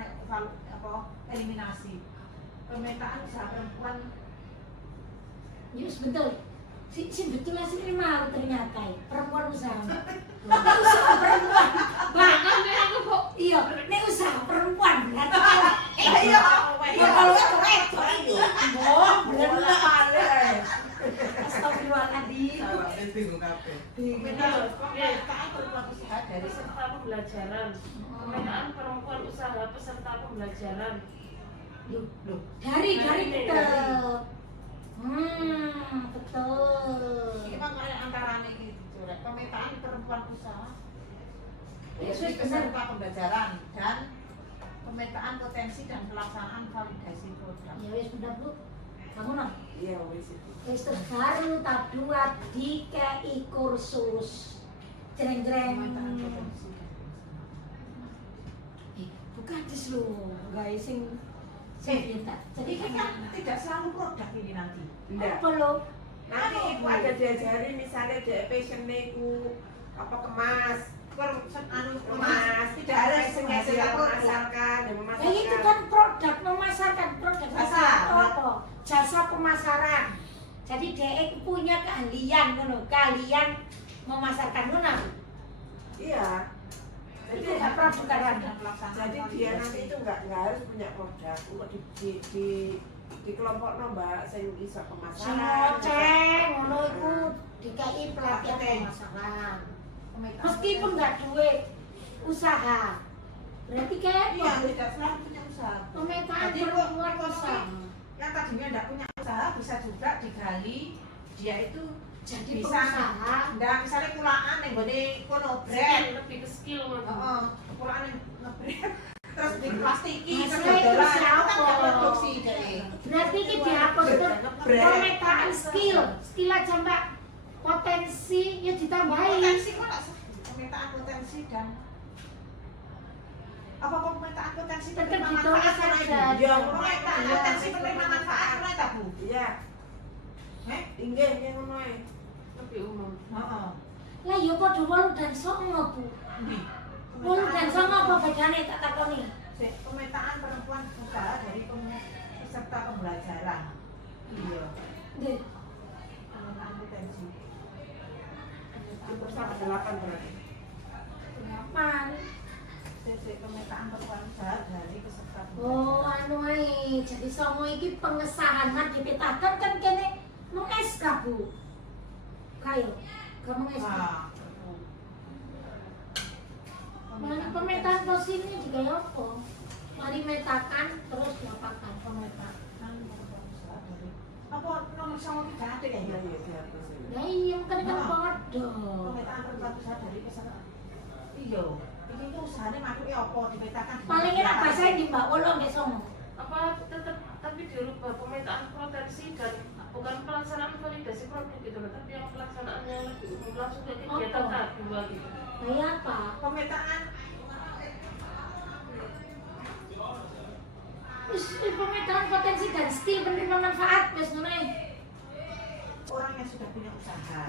apa eliminasi. Pemetaan usaha perempuan. Yes, betul. Si betul asli mau ternyata ya. Perempuan usaha. Usaha perempuan. Bahkan aku kok Iya, ini usaha perempuan. Berarti kalau Iya. ya kalau itu ini. Boh, Bola balik. bingung kabeh. Pemetaan perempuan usaha dari peserta pembelajaran, pemetaan perempuan usaha peserta pembelajaran. loh. Dari betul. Betul. Ini mah kayak antara ini gitu, Rek. Pemetaan perempuan usaha Ya, dari benar. peserta pembelajaran dan pemetaan potensi dan pelaksanaan validasi program. Ya wis bener Bu. Kamu nah. Iya wis itu. Wis terbaru tab 2 DKI kursus. Jreng-jreng. Pemetaan potensi dan Bukan dis lho, guys sing pintar. jadi kan tidak selalu produk ini nanti. Enggak. Apa lho? Nanti ibu ada diajari misalnya di passion iku apa kemas, kemas, tidak ada yang memasarkan, yang memasarkan. Ya itu kan produk memasarkan produk Jasa. apa? Jasa pemasaran. Jadi DE punya keahlian ngono, keahlian memasarkan ngono. Iya. Itu Jadi enggak produk kan. dan pelaksanaan jadi dia nanti itu nggak harus punya produk, kok di kelompok Mbak sing iso Sing pemasaran. ngoceh ngono iku DKI pelatihan pemasaran. Meskipun nggak duit usaha. Berarti kayak Iya, tidak selalu punya usaha. pemetaan Jadi perempuan kok usaha. yang tadinya tidak punya usaha bisa juga digali dia itu Jadi bisa pengusaha. nggak misalnya kulaan yang gede kono brand Lebih ke skill kulaan yang ngebrand terus diplastiki Mas, terus itu dodolan itu siapa? kan nggak produksi jadi Berarti ini dihapus tuh pemetaan skill aja Mbak. Potensi ya ditambahin. potensi kok nggak sih? Pemetaan potensi dan apa pemetaan potensi Tetap penerima ditulis manfaat saja. Iya. pemetaan Iya. potensi penerima manfaat mana tak Bu? Iya, inggih yang ngono ae. lebih umum. Heeh. Lah ya padha 8 dan 9 Bu. 8 dan 9 apa bedane tak takoni? Pemetaan perempuan usaha dari peserta pembelajaran. Iya. Nggih. Pemetaan potensi. Itu sama 8 berarti. Kapan? Pemetaan perempuan usaha dari peserta Oh, pembelajaran. anu ae. Jadi songo iki pengesahan dipetakan kan kene meng SK Bu. Kayo, kamu SK. Nah, Mari pemetaan posisinya juga ya apa? Mari metakan terus diapakan pemetaan. perempuan usaha dari apa nomor sama tidak ada ya? Iya, iya, dihapus ini. Lah iya kan padha. Pemetaan perempuan usaha dari peserta. Iya. Ini tuh usahanya makhluknya apa dipetakan. Paling enak bahasa di Mbak Wolo nek songo. Apa tetap tapi dirubah pemetaan potensi dan bukan pelaksanaan validasi produk gitu loh, tapi yang pelaksanaan yang lebih umum langsung ke kegiatan Apa? tahap 2 gitu. Kayak apa? Pemetaan Wis pemetaan potensi dan skill penerima manfaat wis ngono ae. orang yang sudah punya usaha.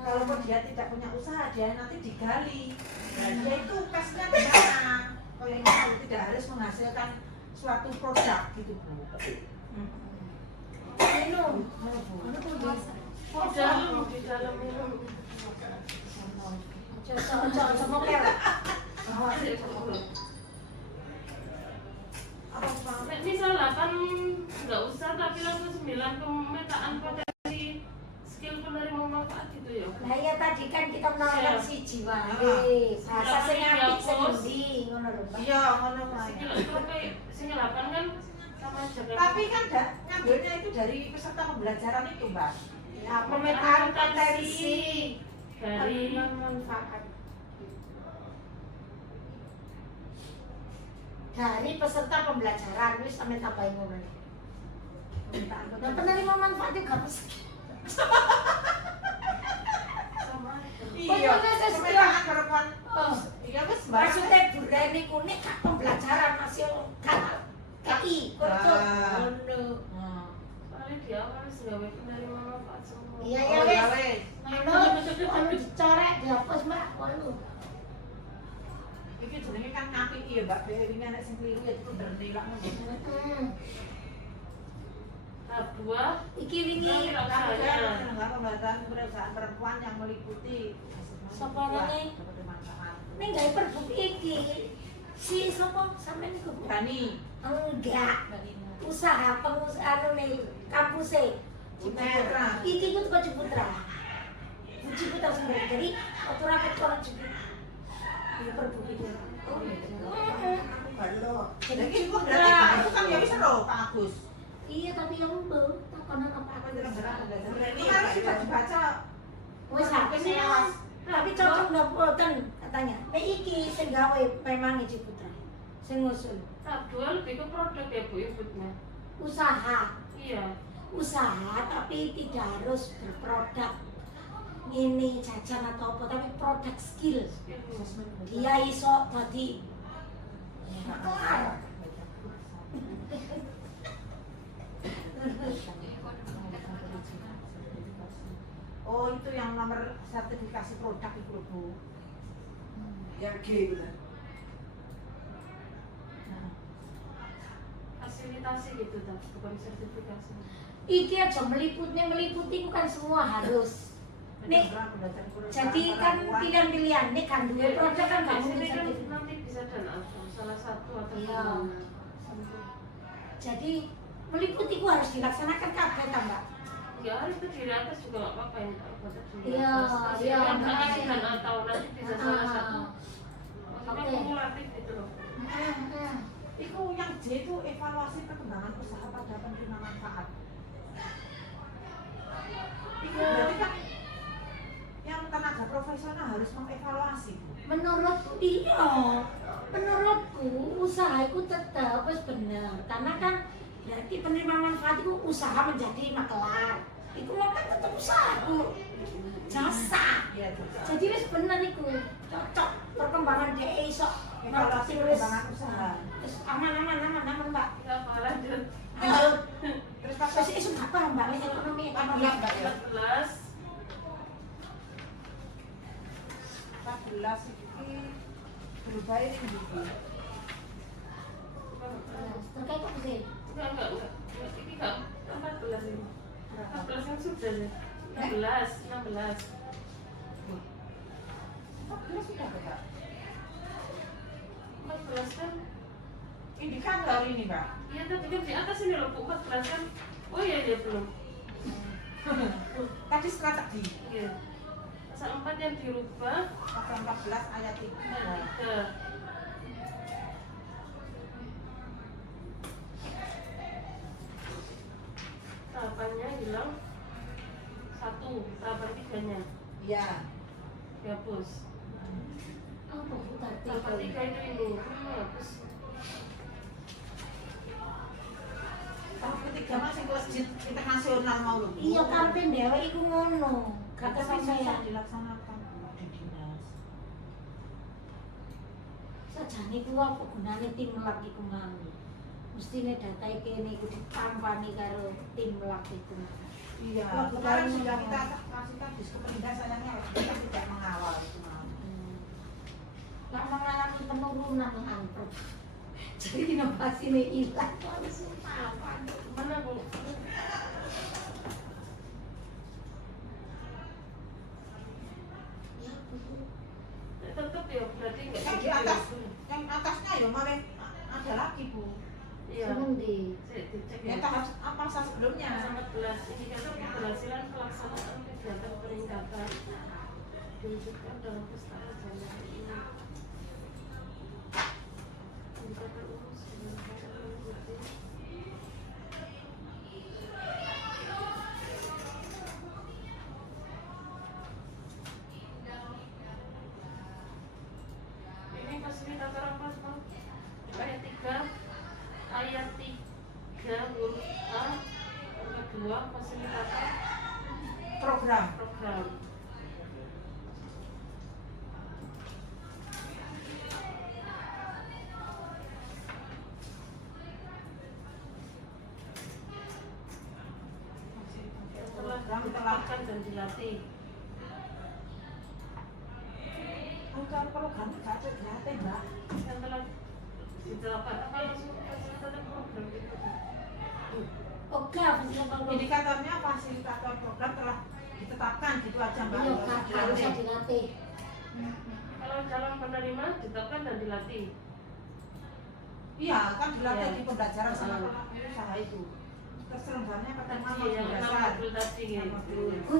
Kalaupun dia tidak punya usaha, dia nanti digali. Nah, dia itu tesnya di mana? Kalau yang tahu tidak harus menghasilkan suatu produk gitu Bu. Minum. Ngono ku biasa. Di dalam minum. Ojo mokel. Apa Pak? Misal 8 nggak usah tapi langsung 9 pemetaan potensi skill penerima manfaat gitu ya. Nah ya tadi kan kita menawarkan si jiwa. Bahasa sing apik sing endi ngono lho. Mbak. Iya, ngono Pak. Sing 8 kan sama aja kan. Tapi kan ngambilnya itu dari peserta pembelajaran itu, Mbak. Ya pemetaan potensi dari penerima manfaat. Dari peserta pembelajaran wis sampe tambahin ngono. Nah penerima manfaat juga mesti. Iya, pemetaan perempuan. Oh. Iya, wis Mbak. Maksudnya bureni kuning kak pembelajaran nasional KI kursus ngono. soalnya di awal wis gawe penerima manfaat semua. Iya ya Oh, wis. ya wis. Anu dicorek dihapus Mbak. Waduh. Iki jenenge kan apik iya, Mbak. Ini anak sing kliru ya itu bernilai ngono. Tahap 2 Iki wingi Pembahasan perusahaan perempuan yang meliputi Sapa namanya? ning gawe perbuk iki. Si sapa sampean iku? Bu? Dani. Enggak. Usaha pengusaha anu nih kampuse. Ciputra. Iki ku teko Ciputra. kita sendiri. Jadi waktu rapat orang juga di perbuki dia. Oh gitu. Aku baru. Jadi Jadi itu putra. berarti itu kan ya bisa loh Pak Agus. Iya tapi yang belum takonan apa Apa apa jelas Berani Kemarin ya, sudah Pak? dibaca. wes apa sih ya? Tapi cocok nggak boten katanya. Nek iki sing gawe memang iki putra. Sing ngusul Dua lebih ke produk ya Bu inputnya. usaha. Iya. Usaha tapi tidak harus berproduk ini jajan atau apa tapi produk skill. Dia iso tadi kelar. Oh itu yang nomor sertifikasi produk itu loh, Bu. Yang G gitu. Fasilitasi gitu tuh, bukan sertifikasi. Iki aja meliputi bukan semua harus. Nih, jadi kan pilihan-pilihan. Nih kan dua produk kan Di kamu sini kan sertifikasi. nanti bisa dan atau salah satu atau Iya. gimana. Jadi meliputi ku harus dilaksanakan kabeh ta, Mbak. Ya itu di atas juga nggak apa-apa yang buat di Iya, atas. iya, Kan makanya. kasih dan atau nanti bisa salah satu. Maksudnya Oke. kumulatif gitu loh. Itu yang J itu evaluasi perkembangan usaha pada penerima manfaat. Itu berarti kan yang tenaga profesional harus mengevaluasi. Menurutku iya, menurutku usaha itu tetap harus benar karena kan berarti penerima manfaat itu usaha menjadi makelar itu kan tetap usaha Bu. Jasa Iya, jadi wis bener itu cocok perkembangan DE iso evaluasi terus perkembangan usaha. terus aman Mbak. Ya apa lanjut. Terus pas Terus isu apa Mbak Wis ekonomi 14 Mbak ya. 14 14 ini berubah ini gitu. terkait apa sih? enggak. Ini enggak 14 ini. 14 yang sudah ya. 16. 14 sudah Mbak. 14 kan Indikator ini Mbak. iya tapi kan di atas ini loh Bu 14 kan. Oh iya belum. Tadi strategi. Iya. Pasal 4 yang dirubah Pasal 14 ayat 3. ke tahapannya hilang 1, tahapan 3-nya Iya. dihapus. Apa Bu Tahapan 3 itu ini hapus. Tahap ketiga masih masjid internasional mau lho. Bu. Iya karepe dhewek iku ngono. Kata Tapi susah sampeyan. dilaksanakan Bu, di dinas. Sajane ku apa gunane tim lak iku mang. Mestine data kene iku ditampani karo tim lak iku. Iya. Kalau Kemarin bukan- sudah kita kasihkan diskusi sayangnya kita tidak mengawal itu mau. Gak mengalami penurunan angka. Jadi inovasinya hilang. Mana Bu? Ya, Bu. Tetap ya berarti enggak Yang di atas, yang atasnya ya malah ada lagi Bu. Iya. Semundi. Dicek Ya ya. tahap apa sah sebelumnya? Pasal 14 indikator keberhasilan pelaksanaan kegiatan peningkatan diwujudkan dalam pustaka jamiah ini. Indikator urus dengan cara mengikuti ini fasilitator apa Pak? Ayat 3 huruf A yang kedua fasilitator Program. program. Setelah ditetapkan dan dilatih. Bukan program nggak ada dilatih Mbak. Yang telah ditetapkan apa maksud fasilitator program itu? Oke, fasilitator Indikatornya fasilitator program telah ditetapkan gitu aja Mbak. Iya, Kak, harusnya dilatih. Kalau calon penerima ditetapkan dan dilatih. Iya, kan dilatih Iya. di pembelajaran sama pelaku usaha itu. Terus lembarnya pertemuan Tadi yang modul 6 dasar. modul tadi gitu. Bu,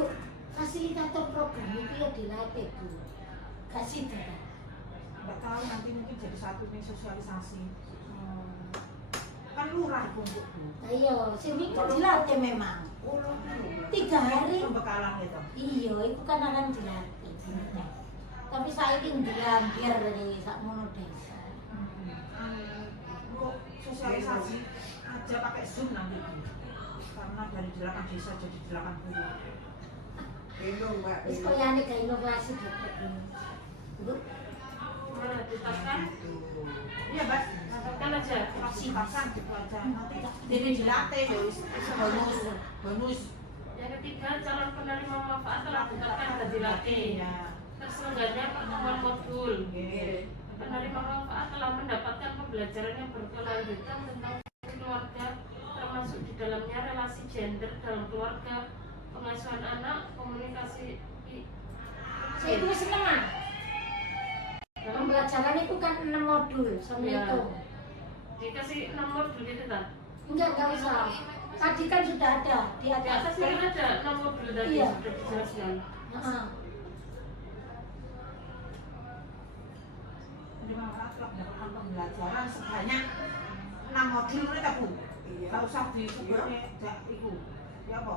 fasilitator program itu ya dilatih Bu. Gak sih Dada? Nggak tahu nanti mungkin jadi satu nih sosialisasi. Kan lurah Bu. Ayo, sini kan dilatih memang. 3 hari. Pembekalan itu. Iya, itu kan akan dilatih. Tapi saya ini biar dari sakmono desa. Untuk sosialisasi aja pakai Zoom nanti Bu. Karena dari 8 desa jadi 80. Bingung Mbak. Wis koyane gak inovasi Dada. Bu, Mana ditetapkan? Iya Mbak. Tetapkan aja. Silakan gitu aja. Nanti jadi dilatih ya wis bonus. Yang ketiga, calon penerima manfaat telah ditetapkan dan dilatih. Iya. Terselenggaranya pertemuan modul. Oke. Penerima manfaat telah mendapatkan pembelajaran yang berkelanjutan tentang keluarga, termasuk di dalamnya relasi gender dalam keluarga, pengasuhan anak, komunikasi. saya itu seneng. Pembelajaran itu kan 6 modul, sama Iya. itu. Dikasih 6 modul gitu kan? Enggak usah. Tadi kan sudah ada di Di atas atas. kan ada 6 modul tadi Iya. sudah dijelaskan. Heeh. Terima kasih telah mendapatkan pembelajaran sebanyak 6 modul ini tak Bu? Iya. Nggak usah disebutnya jak iku. Ya apa?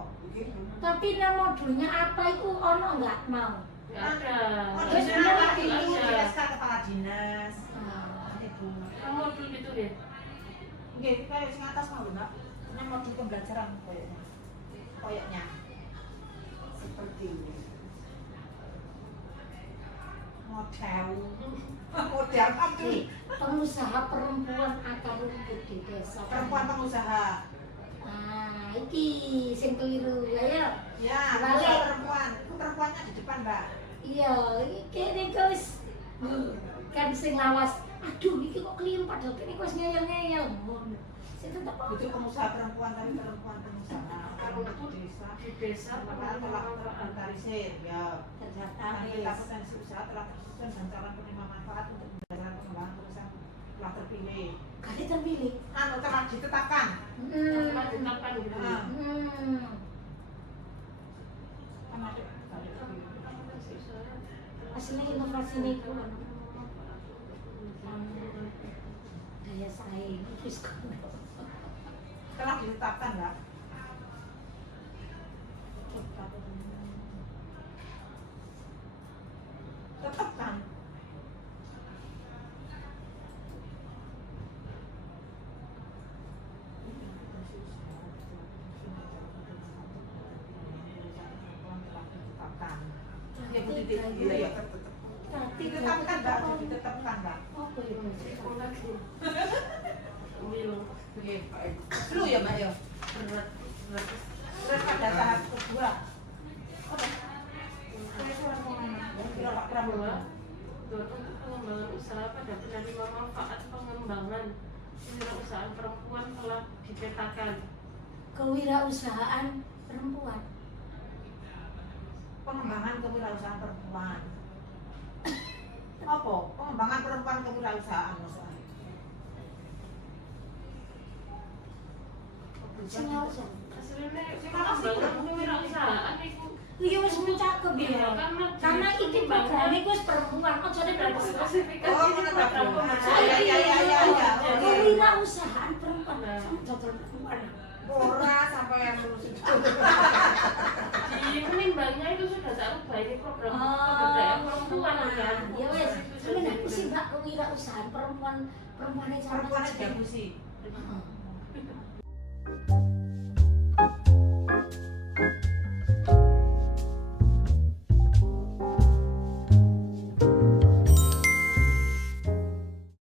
Tapi modulnya apa itu ono enggak mau? Ya ada. Oh, Terus di bener sana lagi. itu Aja. dijelaskan kepala dinas. Nah, Ibu. 6 modul gitu ya. Oke, kayak sing atas mau Mbak. Ini modul pembelajaran kayaknya. Koyoknya. Sepertinya. Model. Model apa tuh? Jadi, pengusaha perempuan akar rumput di desa. Perempuan pengusaha. Nah, iki sing keliru ya. Ya, Balik. pengusaha perempuan. Itu perempuannya di depan Mbak. Iya, iki nek wis kan sing lawas. Aduh, iki kok keliru padahal kene wis ngeyel-ngeyel. Ngono. Sing tetep Itu pengusaha perempuan tapi perempuan pengusaha. Kalau di desa. Di desa Telah penerima manfaat. terorganisir, ya. ternyata Kita wis. potensi usaha telah tersusun dan calon penerima manfaat untuk pembelajaran pengembangan perusahaan telah terpilih. Kali terpilih. Anu telah ditetapkan. Telah ditetapkan gitu. Nah, Hmm. kan ada terpilih. Asli inovasi niku daya saing wis kono. Telah ditetapkan, Mbak. Tetapkan. Ya, Bu Titik. Iya, ya. Ditetapkan, Mbak. Ditetapkan, Mbak. Apa ya Mas? Pemilu. Oke, flu ya, Mbak ya. Berat. Berat pada tahap kedua. Apa? Kira-kira Bahwa untuk pengembangan usaha pada penerima manfaat pengembangan kewirausahaan perempuan telah dipetakan. Kewirausahaan perempuan. pengembangan kewirausahaan perempuan. Apa? Pengembangan perempuan kewirausahaan maksudnya. Sing ngawas. Hasilnya pengembangan kewirausahaan itu Iya wis cakep ya. Karena iki program iku wis perempuan, aja nek perempuan. spesifikasi Oh, ini menetap program dulu. pemberdayaan. Iya. Kewirausahaan perempuan. Sama perempuan. Ora sampai yang lulus itu. Di menimbangnya itu sudah tak ubah ini program pemberdayaan perempuan kan. Ya wis, sampeyan aku sih Mbak kewirausahaan perempuan itu Perempuan aja mesti.